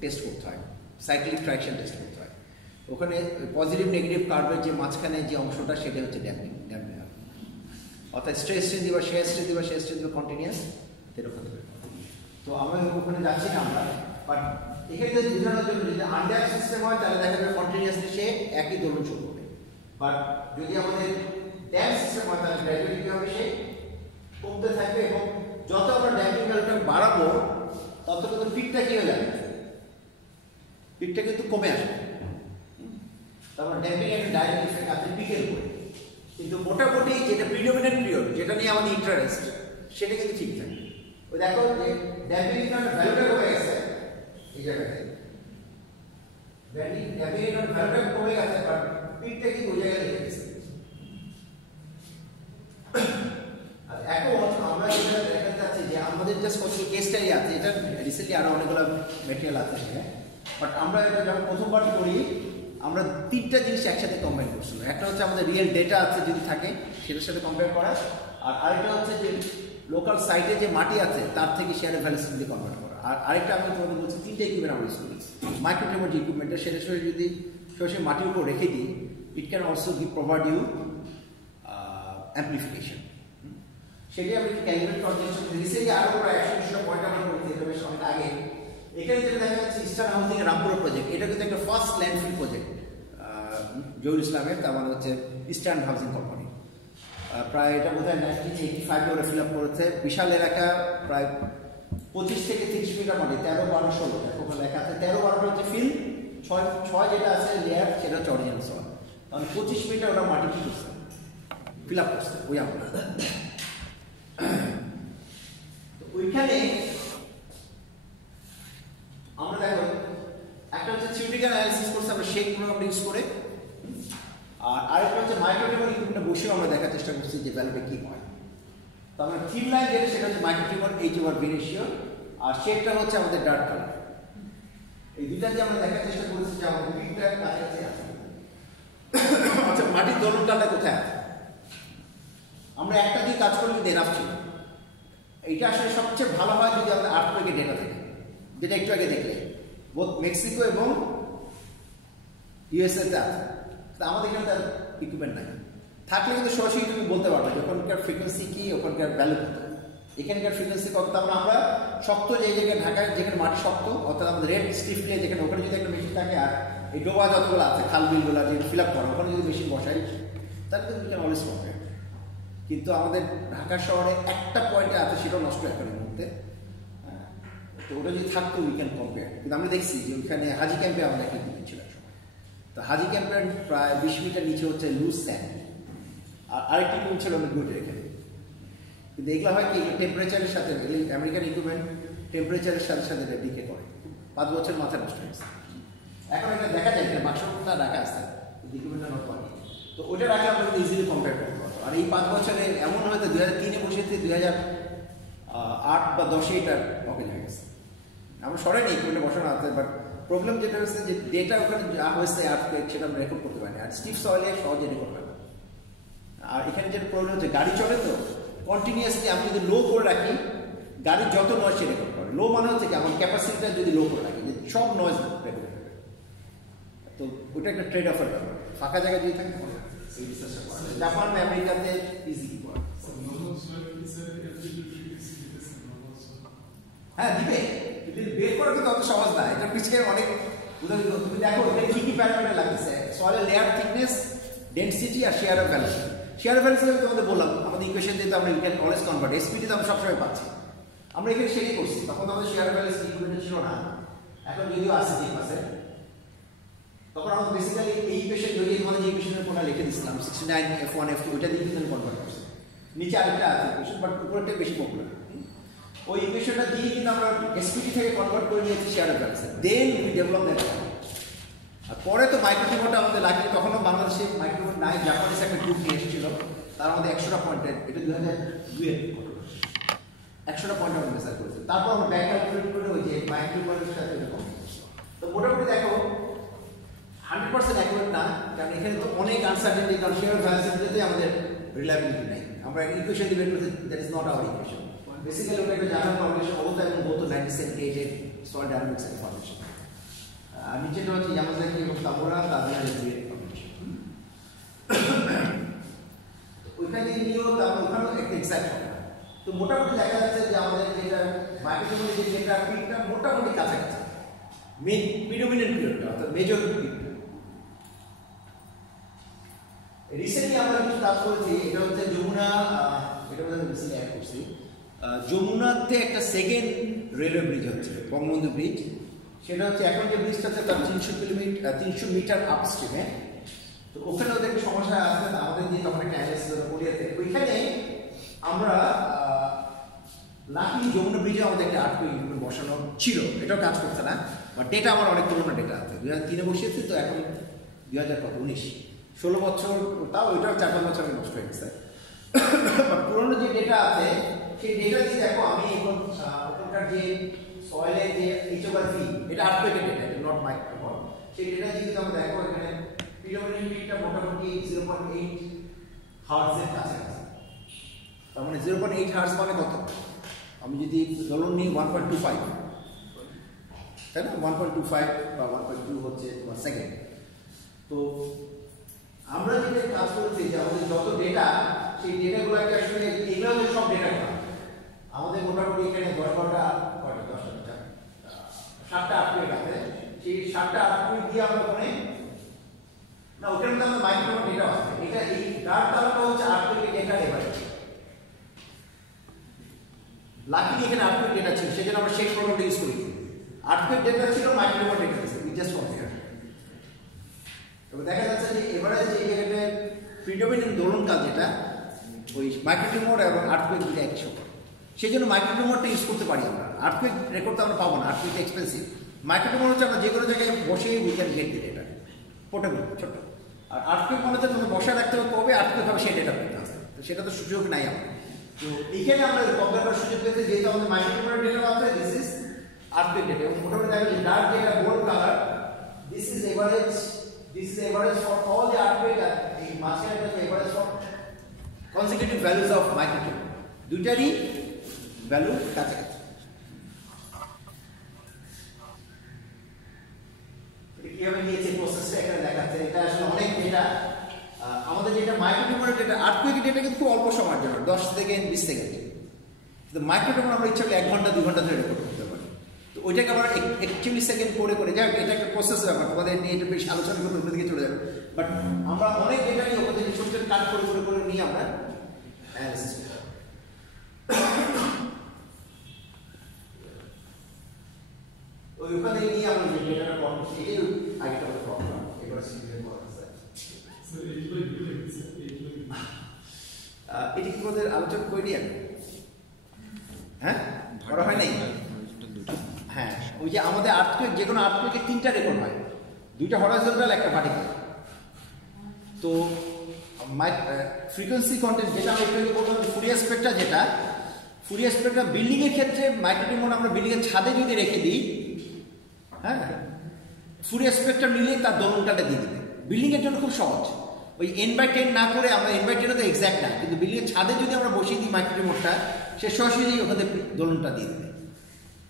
টেস্ট করতে হয়, সাইক্লিক ট্র্যাকশন টেস্ট করতে হয়। ওখানে পজিটিভ নেগেটিভ কার্ভের যে মাঝখানে যে অংশটা সেটা হচ্ছে ড্যাম্পিং। অর্থাৎ স্ট্রেস স্ট্রেন দিবা, শেয়ার স্ট্রেন দিবা, শেয়ার স্ট্রেন দিবা কন্টিনিউয়াস এরকম। তো আমরা ওখানে যাচ্ছি না আমরা, বাট এখানে যদি বোঝানোর জন্য যদি আন্ডার সিস্টেম হয় তাহলে দেখা যাবে কন্টিনিউয়াসলি সে একই দোলন শুরু করবে, বাট যদি আমাদের ড্যাম সিস্টেম হয় তাহলে গ্র্যাজুয়ালি কি হবে, সে কমতে থাকবে এবং যত আমরা ড্যাম্পিং ভ্যালুটা বাড়াবো তত কিন্তু পিকটা কি হয়ে যাবে, পিকটা কিন্তু কমে আসবে। তারপর ড্যাম্পিং একটা ডাইরেক্ট ইফেক্ট আছে পিকের উপরে, কিন্তু মোটামুটি যেটা প্রিডমিনেন্ট পিরিয়ড যেটা নিয়ে আমাদের ইন্টারেস্ট সেটা কিন্তু ঠিক থাকে। ওই দেখো যে ড্যাম্পিং এর ভ্যালুটা কমে গেছে এই জায়গাতে, ড্যাম্পিং এর ভ্যালুটা কমে গেছে বাট পিকটা কিন্তু ওই জায়গায় রেখে গেছে। আর এখন আমরা যেটা দেখাতে চাচ্ছি যে আমাদের জাস্ট কত কেস স্টাডি আছে, এটা রিসেন্টলি আরো অনেকগুলো ম্যাটেরিয়াল আছে সেখানে, বাট আমরা এটা যখন প্রথমবার করি আমরা তিনটা জিনিস একসাথে কম্বাইন করছিলাম। একটা হচ্ছে আমাদের রিয়েল ডেটা আছে যদি থাকে সেটার সাথে কম্পেয়ার করা, আর আরেকটা হচ্ছে যে লোকাল সাইটে যে মাটি আছে তার থেকে শেয়ারের ভ্যালুসিটি দিয়ে কনভার্ট করা, আর আরেকটা আমি তোমাদের বলছি তিনটা ইকুইপমেন্ট আমরা ইউজ করি। মাইক্রোটেমোর যে ইকুইপমেন্টটা সেটা যদি সরাসরি মাটির উপর রেখে দিই, it can also provide you amplification. সেটি আমি ক্যালকুলেট করার চেষ্টা করি। রিসেন্টলি আরও প্রায় 100 পয়েন্ট আমরা করছি, এটা বেশ অনেক আগে। এখানে যেটা দেখা যাচ্ছে ইস্টার্ন হাউজিং এর রামপুরা প্রজেক্ট, এটা কিন্তু একটা ফার্স্ট ল্যান্ডফিল প্রজেক্ট জহুরুল ইসলামের, তার মানে হচ্ছে ইস্টার্ন হাউজিং কোম্পানি। প্রায় এটা বোধহয় 1985 ওরা ফিল আপ করেছে। বিশাল এলাকা, প্রায় 25 থেকে 30 মিটার মাটি, 13, 12, 16 ওখানে লেখা আছে। 13, 12টা হচ্ছে ফিল, 6 যেটা আছে লেয়ার সেটা হচ্ছে অরিজিনাল সয়েল। তাহলে 25 মিটার ওরা মাটি কি করছে, ফিল আপ করছে ওই আমরা। ওইখানে আমরা দেখো একটা হচ্ছে থিওরিটিক্যাল অ্যানালিসিস করছে আমরা শেক প্রোগ্রামটা ইউজ করে, আর আরেকটা হচ্ছে মাইক্রোটিউমার ইকুইপমেন্টটা বসেও আমরা দেখার চেষ্টা করছি যে ভ্যালুটা কি হয়। তো আমরা থিন লাইন যেটা সেটা হচ্ছে মাইক্রোটিউমার H/V রেশিও, আর শেকটা হচ্ছে আমাদের ডার্ক কালার। এই দুইটা যে আমরা দেখার চেষ্টা করেছি যে আমাদের পিকটা কাছাকাছি আছে। আচ্ছা, মাটির দোলনটা কোথায় আছে? আমরা একটা দিয়ে কাজ করলে কিন্তু এনাফ ছিল। এইটা আসলে সবচেয়ে ভালো হয় যদি আমাদের আর্থকুয়েকের ডেটা থাকে, যেটা একটু আগে দেখলে বোধ মেক্সিকো এবং ইউএসএ তে আছে। আমাদের এখানে তার ইকুইপমেন্ট নাই, থাকলে কিন্তু সরাসরি তুমি বলতে পারবে যে ওখানকার ফ্রিকোয়েন্সি কি, ওখানকার ভ্যালু কত, এখানকার ফ্রিকোয়েন্সি কত। তারপরে আমরা শক্ত যে জায়গায় ঢাকায় যেখানে মাটি শক্ত, অর্থাৎ আমাদের রেড স্টিফ ক্লে যেখানে, ওখানে যদি একটা মেশিন থাকে, আর এই ডোবা যতগুলো আছে খাল বিলগুলো যে ফিল আপ করা, ওখানে যদি মেশিন বসাই তাহলে কিন্তু উই ক্যান অলওয়েজ কম্পেয়ার। কিন্তু আমাদের ঢাকা শহরে একটা পয়েন্টে আছে, সেটাও নষ্ট এখন এই মুহূর্তে। তো ওটা যদি থাকতো উই ক্যান কম্পেয়ার। কিন্তু আমরা দেখছি যে ওইখানে হাজি ক্যাম্পে আমাদের একটা ইকুইপমেন্ট ছিল সময়। তো হাজি ক্যাম্পের প্রায় 20 মিটার নিচে হচ্ছে লুজ স্যান্ড, আর আরেকটি ইকুইপমেন্ট ছিল অনেক গুড এখানে। কিন্তু এগুলো হয় কি টেম্পারেচারের সাথে, আমেরিকান ইকুইপমেন্ট টেম্পারেচারের সাথে সাথে ডিকে করে, 5 বছর মাথায় নষ্ট হয়েছে। এখন এটা দেখা যায় যে বাক্সটা রাখা আছে, ইকুইপমেন্টটা নট পারি। তো ওটা রাখলে আমরা কিন্তু ইজিলি কম্পেয়ার করতে পারবো। আর এই 5 বছরে এমন হয়তো 2003-এ বসেছি, 2008 বা 10-এ এটা পকেট হয়ে গেছে। আমরা সরাই নেই ইকুইপমেন্টে বসানো আছে, বাট প্রবলেম যেটা হচ্ছে যে ডেটা ওখানে যা হয়েছে সেটা আমরা রেকর্ড করতে পারি না। আর স্টিফ সয়েলে সহজে রেকর্ড হয় না। আর এখানে যেটা প্রবলেম হচ্ছে গাড়ি চলে, তো কন্টিনিউয়াসলি আমি যদি লো করে রাখি, গাড়ির যত নয়েজ সে রেকর্ড করে। লো মানে হচ্ছে কি আমার ক্যাপাসিটিটা যদি লো করে রাখি, যে সব নয়েজ রেকর্ড হবে। তো ওটা একটা ট্রেড অফের ব্যাপার। ফাঁকা জায়গায় যদি থাকে জাপান বা আমেরিকাতে ইজি করে। হ্যাঁ দিবে, বের করা কিন্তু অত সহজ না। এটার পিছিয়ে অনেক উদাহরণ। তুমি দেখো এখানে কি কি প্যারামিটার লাগতেছে, সয়েলের লেয়ার থিকনেস, ডেনসিটি আর shear of velocity. Shear of velocity আমি তোমাদের বললাম আমাদের ইকুয়েশন দিয়ে আমরা you can always convert, SPT তো আমরা সবসময় পাচ্ছি। আমরা এখানে সেটাই করছি, তখন আমাদের শেয়ার অফ ভ্যালুসিটি ইকুইভ্যালেন্ট ছিল না, এখন যদিও আছে ঠিক আছে। তখন আমরা বেসিক্যালি এই ইকুয়েশন যদি মানে যে ইকুয়েশনের কোনটা লিখে দিয়েছিলাম 69 F1 F2 ওইটা দিয়ে কিন্তু কনভার্ট করছি। নিচে আরেকটা আছে ইকুয়েশন, বাট উপরটাই বেশি পপুলার। ওই ইকুয়েশনটা দিয়ে কিন্তু আমরা এসপিটি থেকে কনভার্ট করে নিয়েছি shear of velocity. Then we develop that. আর পরে তো মাইক্রোটিউবটা আমাদের লাগবে, তখনও বাংলাদেশে মাইক্রোটিউব নাই, জাপানিজ একটা গ্রুপ নিয়ে এসেছিল, তার মধ্যে 100টা পয়েন্টের, এটা 2002-এর 100টা পয়েন্ট আমরা মেসার করেছি। তারপর আমরা ব্যাক ক্যালকুলেট করে ওই যে মাইক্রোটিউবের সাথে এরকম। তো মোটামুটি দেখো 100% অ্যাকুরেট না, কারণ এখানে তো অনেক আনসার্টেনিটি, কারণ শেয়ার ভ্যালিডিটিতে আমাদের রিলায়েবিলিটি নাই। আমরা ইকুয়েশন ডিবেট করতে, that is not our equation. Basically ওটা একটা জার্নাল পাবলিকেশন অবস্থা এবং গত 97 সয়েল ডায়নামিক্স এর পাবলিকেশন। আর নিচেটা হচ্ছে ইয়ামাজাকি এবং তামুরা তাদের পাবলিকেশন। ওইখানে নিয়েও তারপর ওখানেও একটা এক্সাক্ট হবে। তো মোটামুটি দেখা যাচ্ছে যে আমাদের যেটা মাইক্রোটিউবের যে ডেটা পিকটা মোটামুটি কাছাকাছি, প্রিডোমিনেন্ট পিরিয়ডটা অর্থাৎ মেজর পিরিয়ড। রিসেন্টলি আমরা কিছু কাজ করেছি, এটা হচ্ছে যমুনা, এটা বোধহয় রিসেন্টলি অ্যাড করছি, যমুনাতে একটা সেকেন্ড রেলওয়ে ব্রিজ হচ্ছে, বঙ্গবন্ধু ব্রিজ। সেটা হচ্ছে এখন যে ব্রিজটা আছে তার 300 মিটার আপস্ট্রিমে। তো ওখানে ওদের একটা সমস্যা আছে, আমাদের যে তখন একটা অ্যানালিসিস করিয়েছে, ওইখানে আমরা লাকি যমুনা ব্রিজে আমাদের একটা আর্থকুইক বসানো ছিল, এটাও কাজ করছে না, বাট ডেটা আমার অনেক পুরোনো ডেটা আছে, 2003-এ বসিয়েছি, তো এখন 2019 16 বছর, তাও ওইটাও 4-5 বছর আমি নষ্ট হয়ে গেছে। পুরোনো যে ডেটা আছে সেই ডেটা দিয়ে দেখো আমি এখন ওখানকার যে সয়েলের যে এইচওআরপি, এটা আর্থকুইকের ডেটা, এটা নট মাইক্রোফোন। সেই ডেটা দিয়ে যদি আমরা দেখো এখানে প্রিডোমিনেন্টলিটা মোটামুটি 0.8 হার্টজের কাছাকাছি। তার মানে 0.8 হার্টজ মানে কত? আমি যদি দোলন নিই 1.25, তাই না, 1.25 বা 1.2 হচ্ছে সেকেন্ড। তো আমরা যেটা কাজ করছি যে আমাদের যত ডেটা, সেই ডেটাগুলোকে আসলে এগুলো হচ্ছে সব ডেটা, আমাদের মোটামুটি এখানে 10-12টা 7টা আর্টকুইক আছে, সেই 7টা আর্টকুইক দিয়ে আমরা ওখানে না, ওখানে তো আমাদের মাইক্রোফোন ডেটা আছে, এটা এই ডার্ক কালারটা হচ্ছে আর্টকুইকের ডেটা এভারেজ। লাকিলি এখানে আর্টকুইক ডেটা ছিল, সেজন্য আমরা শেড প্রোগ্রামটা ইউজ করি। আর্টকুইক ডেটা ছিল, মাইক্রোফোন ডেটা ছিল, উই জাস্ট কম্পেয়ার। তবে দেখা যাচ্ছে যে এভারেজ এই জায়গাতে প্রিডোমিনেন্ট দোলনকাল যেটা ওই মাইক্রোটিউমর এবং আর্থকুইক দুটো একই সঙ্গে, সেই জন্য মাইক্রোটিউমরটা ইউজ করতে পারি আমরা। আর্থকুইক রেকর্ড তো আমরা পাবো না, আর্থকুইক এক্সপেন্সিভ। মাইক্রোটিউমর হচ্ছে আমরা যে কোনো জায়গায় বসে we can get the data, portable ছোট। আর আর্থকুইক মনে হচ্ছে তোমাকে বসায় রাখতে হবে, কবে আর্থকুইক হবে সেই ডেটা পেতে হবে, তো সেটা তো সুযোগ নাই আমাদের। তো এইখানে আমরা কম্পেয়ার করার সুযোগ পেতে, যেহেতু আমাদের মাইক্রোটিউমরের ডেটা আছে, দিস ইজ আর্থকুইক ডেটা, এবং মোটামুটি দেখা যায় dark data bold colour, this is average, this is average for all the earthquake, the master is average for consecutive values of magnitude, দুইটারই ভ্যালু কাছাকাছি। কিভাবে নিয়েছে প্রসেসটা এখানে দেখাচ্ছে, এটা আসলে অনেক ডেটা। আমাদের যেটা মাইক্রোটিউমারের ডেটা, আর্থকুইকের ডেটা কিন্তু খুব অল্প সময়ের জন্য, 10 সেকেন্ড 20 সেকেন্ড, কিন্তু মাইক্রোটিউমার আমরা ইচ্ছা করলে 1 ঘন্টা 2 ঘন্টা ধরে রেকর্ড করতে পারি। তো ওইটাকে আমরা 41 সেকেন্ড করে যাই, এটা একটা প্রসেস ব্যাপার, তোমাদের নিয়ে এটা বেশি আলোচনা করতে ওপর দিকে চলে যাবে। বাট আমরা অনেক ডেটা নিয়ে ওপর থেকে ছোট ছোট কাজ করে নিয়ে আমরা অ্যানালিসিস করি। ওইখানে নিয়ে আমরা যে ডেটাটা প্রবলেম, এটাই আরেকটা আমাদের প্রবলেম। এবার সিভিল করা স্যার এটি কি তোমাদের আলোচনা করিনি আমি? হ্যাঁ, করা হয় নাই? হ্যাঁ, ওই যে আমাদের আর্থকুইক, যে কোনো আর্থকুইকের 3টা রেকর্ড হয়, 2টা হরাইজন্টাল, একটা ভার্টিক্যাল। তো ফ্রিকোয়েন্সি কন্টেন্ট যেটা আমরা একটু বললাম, ফুরিয়ার স্পেক্ট্রা, যেটা ফুরিয়ার স্পেক্ট্রা বিল্ডিং এর ক্ষেত্রে মাইক্রোটিউমর আমরা বিল্ডিং এর ছাদে যদি রেখে দিই, হ্যাঁ, ফুরিয়ার স্পেক্ট্রাম নিলে তার দোলনকালটা দিয়ে দেবে। বিল্ডিং এর জন্য খুব সহজ, ওই n/10 না করে, আমরা n/10 তো এক্সাক্ট না, কিন্তু বিল্ডিং এর ছাদে যদি আমরা বসিয়ে দিই মাইক্রোটিউমরটা, সে সরাসরি ওখানে দোলনটা দিয়ে দেবে।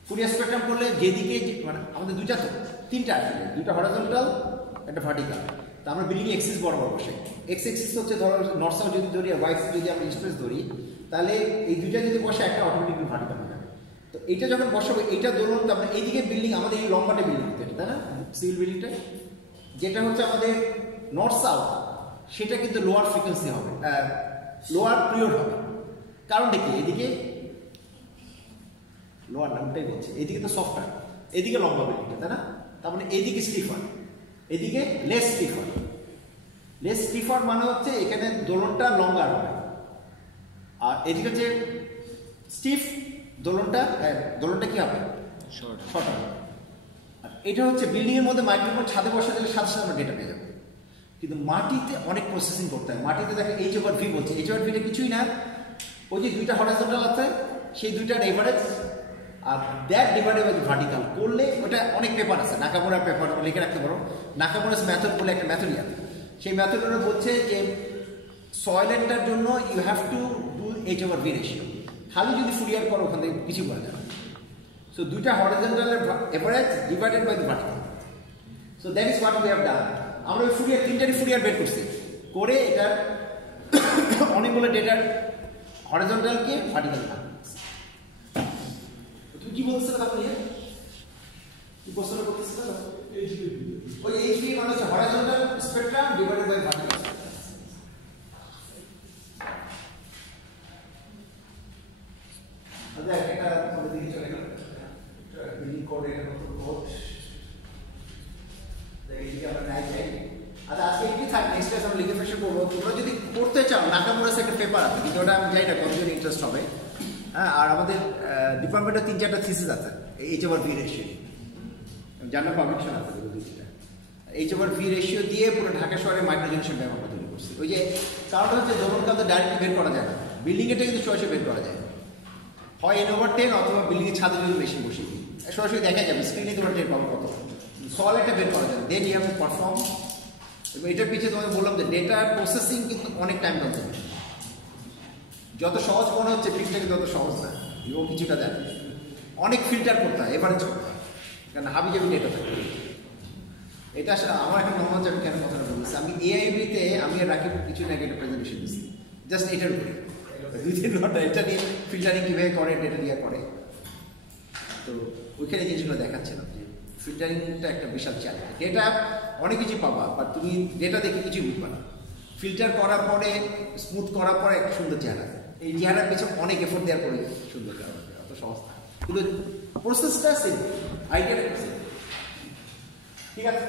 ফুরিয়ার স্পেক্ট্রাম করলে যেদিকে, মানে আমাদের 3টা আছে, 2টা হরাইজন্টাল, একটা ভার্টিক্যাল। তো আমরা বিল্ডিং এক্সিস বরাবর বসে, এক্স এক্সিস হচ্ছে ধরো নর্থ সাউথ যদি ধরি, ওয়াই এক্সিস যদি আমরা এক্সপ্রেস ধরি, তাহলে এই 2টা যদি বসে একটা অটোমেটিকলি ভার্টিক্যাল হয়ে যাবে। তো এইটা যখন বসাবো, এইটা দোলন, তারপরে এইদিকে বিল্ডিং, আমাদের এই লম্বাটে বিল্ডিং, তাই না, সিভিল বিল্ডিংটা যেটা হচ্ছে আমাদের নর্থ সাউথ, সেটা কিন্তু লোয়ার ফ্রিকোয়েন্সি হবে, লোয়ার পিরিয়ড হবে। কারণটা কি? এদিকে লোয়ার নামটাই বলছে, এদিকে তো সফটওয়্যার, এদিকে লম্বা বিল্ডিংটা, তাই না, তার মানে এদিকে স্টিফার, এদিকে লেস স্টিফার। লেস স্টিফার মানে হচ্ছে এখানে দোলনটা লঙ্গার হবে, আর এদিকে যে স্টিফ দোলনটা কি হবে? শর্ট হবে। আর এটা হচ্ছে বিল্ডিং এর মধ্যে মাইক্রোফোন ছাদে বসে দিলে সাথে সাথে আমরা ডেটা পেয়ে যাবো। কিন্তু মাটিতে অনেক প্রসেসিং করতে হয়। মাটিতে দেখে H/V বলছে, H/V টা কিছুই না, ওই যে দুইটা হরাইজন্টাল আছে সেই দুইটার এভারেজ আর দ্যাট ডিভাইডেড বাই ভার্টিক্যাল করলে ওটা অনেক পেপার আছে, নাকামুরা পেপার লিখে রাখতে পারো। নাকামুরাস মেথড বলে একটা মেথডই আছে, সেই মেথডটা বলছে যে সয়েলেন্টার জন্য you have to do H/V ratio, খালি যদি ফুরিয়ার করো ওখান থেকে কিছু করা যাবে। সো দুইটা হরাইজন্টালের average divided by vertical, so that is what we have done. আমরা ওই ফুরিয়ার তিনটারই ফুরিয়ার বের করছি, করে এটার অনেকগুলো ডেটার হরাইজন্টালকে ভার্টিক্যাল ভাগ। তুমি কি বলছিলে তাহলে কি প্রশ্ন করতেছিলে? ওই HV মানে হচ্ছে horizontal spectrum divided by vertical. আচ্ছা এটা তোমাদের দিকে চলে গেল, বিল্ডিং কোড এটা নতুন কোড দেখি আমরা নাই যাই। আচ্ছা আজকে কি থাক, নেক্সট ক্লাস আমরা লিখে করবো। তোমরা যদি করতে চাও নাকামুরাস একটা পেপার আছে, কিন্তু ওটা আমি জানি না কতজন ইন্টারেস্ট হবে। হ্যাঁ, আর আমাদের ডিপার্টমেন্টের 3-4টা থিসিস আছে H/V রেশিও, জার্নাল পাবলিকেশন আছে H/V রেশিও দিয়ে পুরো ঢাকা শহরে মাইক্রোজেনেশন ব্যাপার আমরা তৈরি করছি। ওই যে কারণটা হচ্ছে জনকাল তো ডাইরেক্ট বের করা যায় না, বিল্ডিং এটা কিন্তু সরাসরি বের করা যায়, হয় N/10 অথবা বিল্ডিং এর ছাদে যদি বেশি বসে সরাসরি দেখা যাবে স্ক্রিনে, তোমার টের পাবো কত সল এটা বের করা যাবে। Then you have to perform. এবং এটার পিছিয়ে তোমাকে বললাম যে ডেটা প্রসেসিং কিন্তু অনেক টাইম কনজিউমিং। যত সহজ মনে হচ্ছে ফিল্টার কিন্তু তত সহজ না, ও কিছুটা জানে, অনেক ফিল্টার করতে হয়, এভারেজ করতে হয়, কারণ হাবি যাবি ডেটা থাকে। এটা আসলে আমার এখন মনে হচ্ছে আমি কেন কথাটা বলছি, আমি AIB-তে আমি আর রাকিব কিছু না একটা প্রেজেন্টেশন দিচ্ছি জাস্ট এটার উপরে 2-3 ঘন্টা, এটা নিয়ে ফিল্টারিং কীভাবে করে, ডেটা দিয়ে করে। তো ওইখানে জিনিসগুলো দেখাচ্ছিলাম যে ফিল্টারিংটা একটা বিশাল চ্যালেঞ্জ। ডেটা অনেক কিছু পাবা, বাট তুমি ডেটা দেখে কিছু বুঝবা না। ফিল্টার করার পরে স্মুথ করার পরে একটা সুন্দর চেহারা, এই চেহারার পেছনে অনেক এফোর্ট দেওয়ার পরে সুন্দর চেহারা, অত সহজ না, কিন্তু প্রসেসটা সেম, আইডিয়াটা সেম। ঠিক আছে।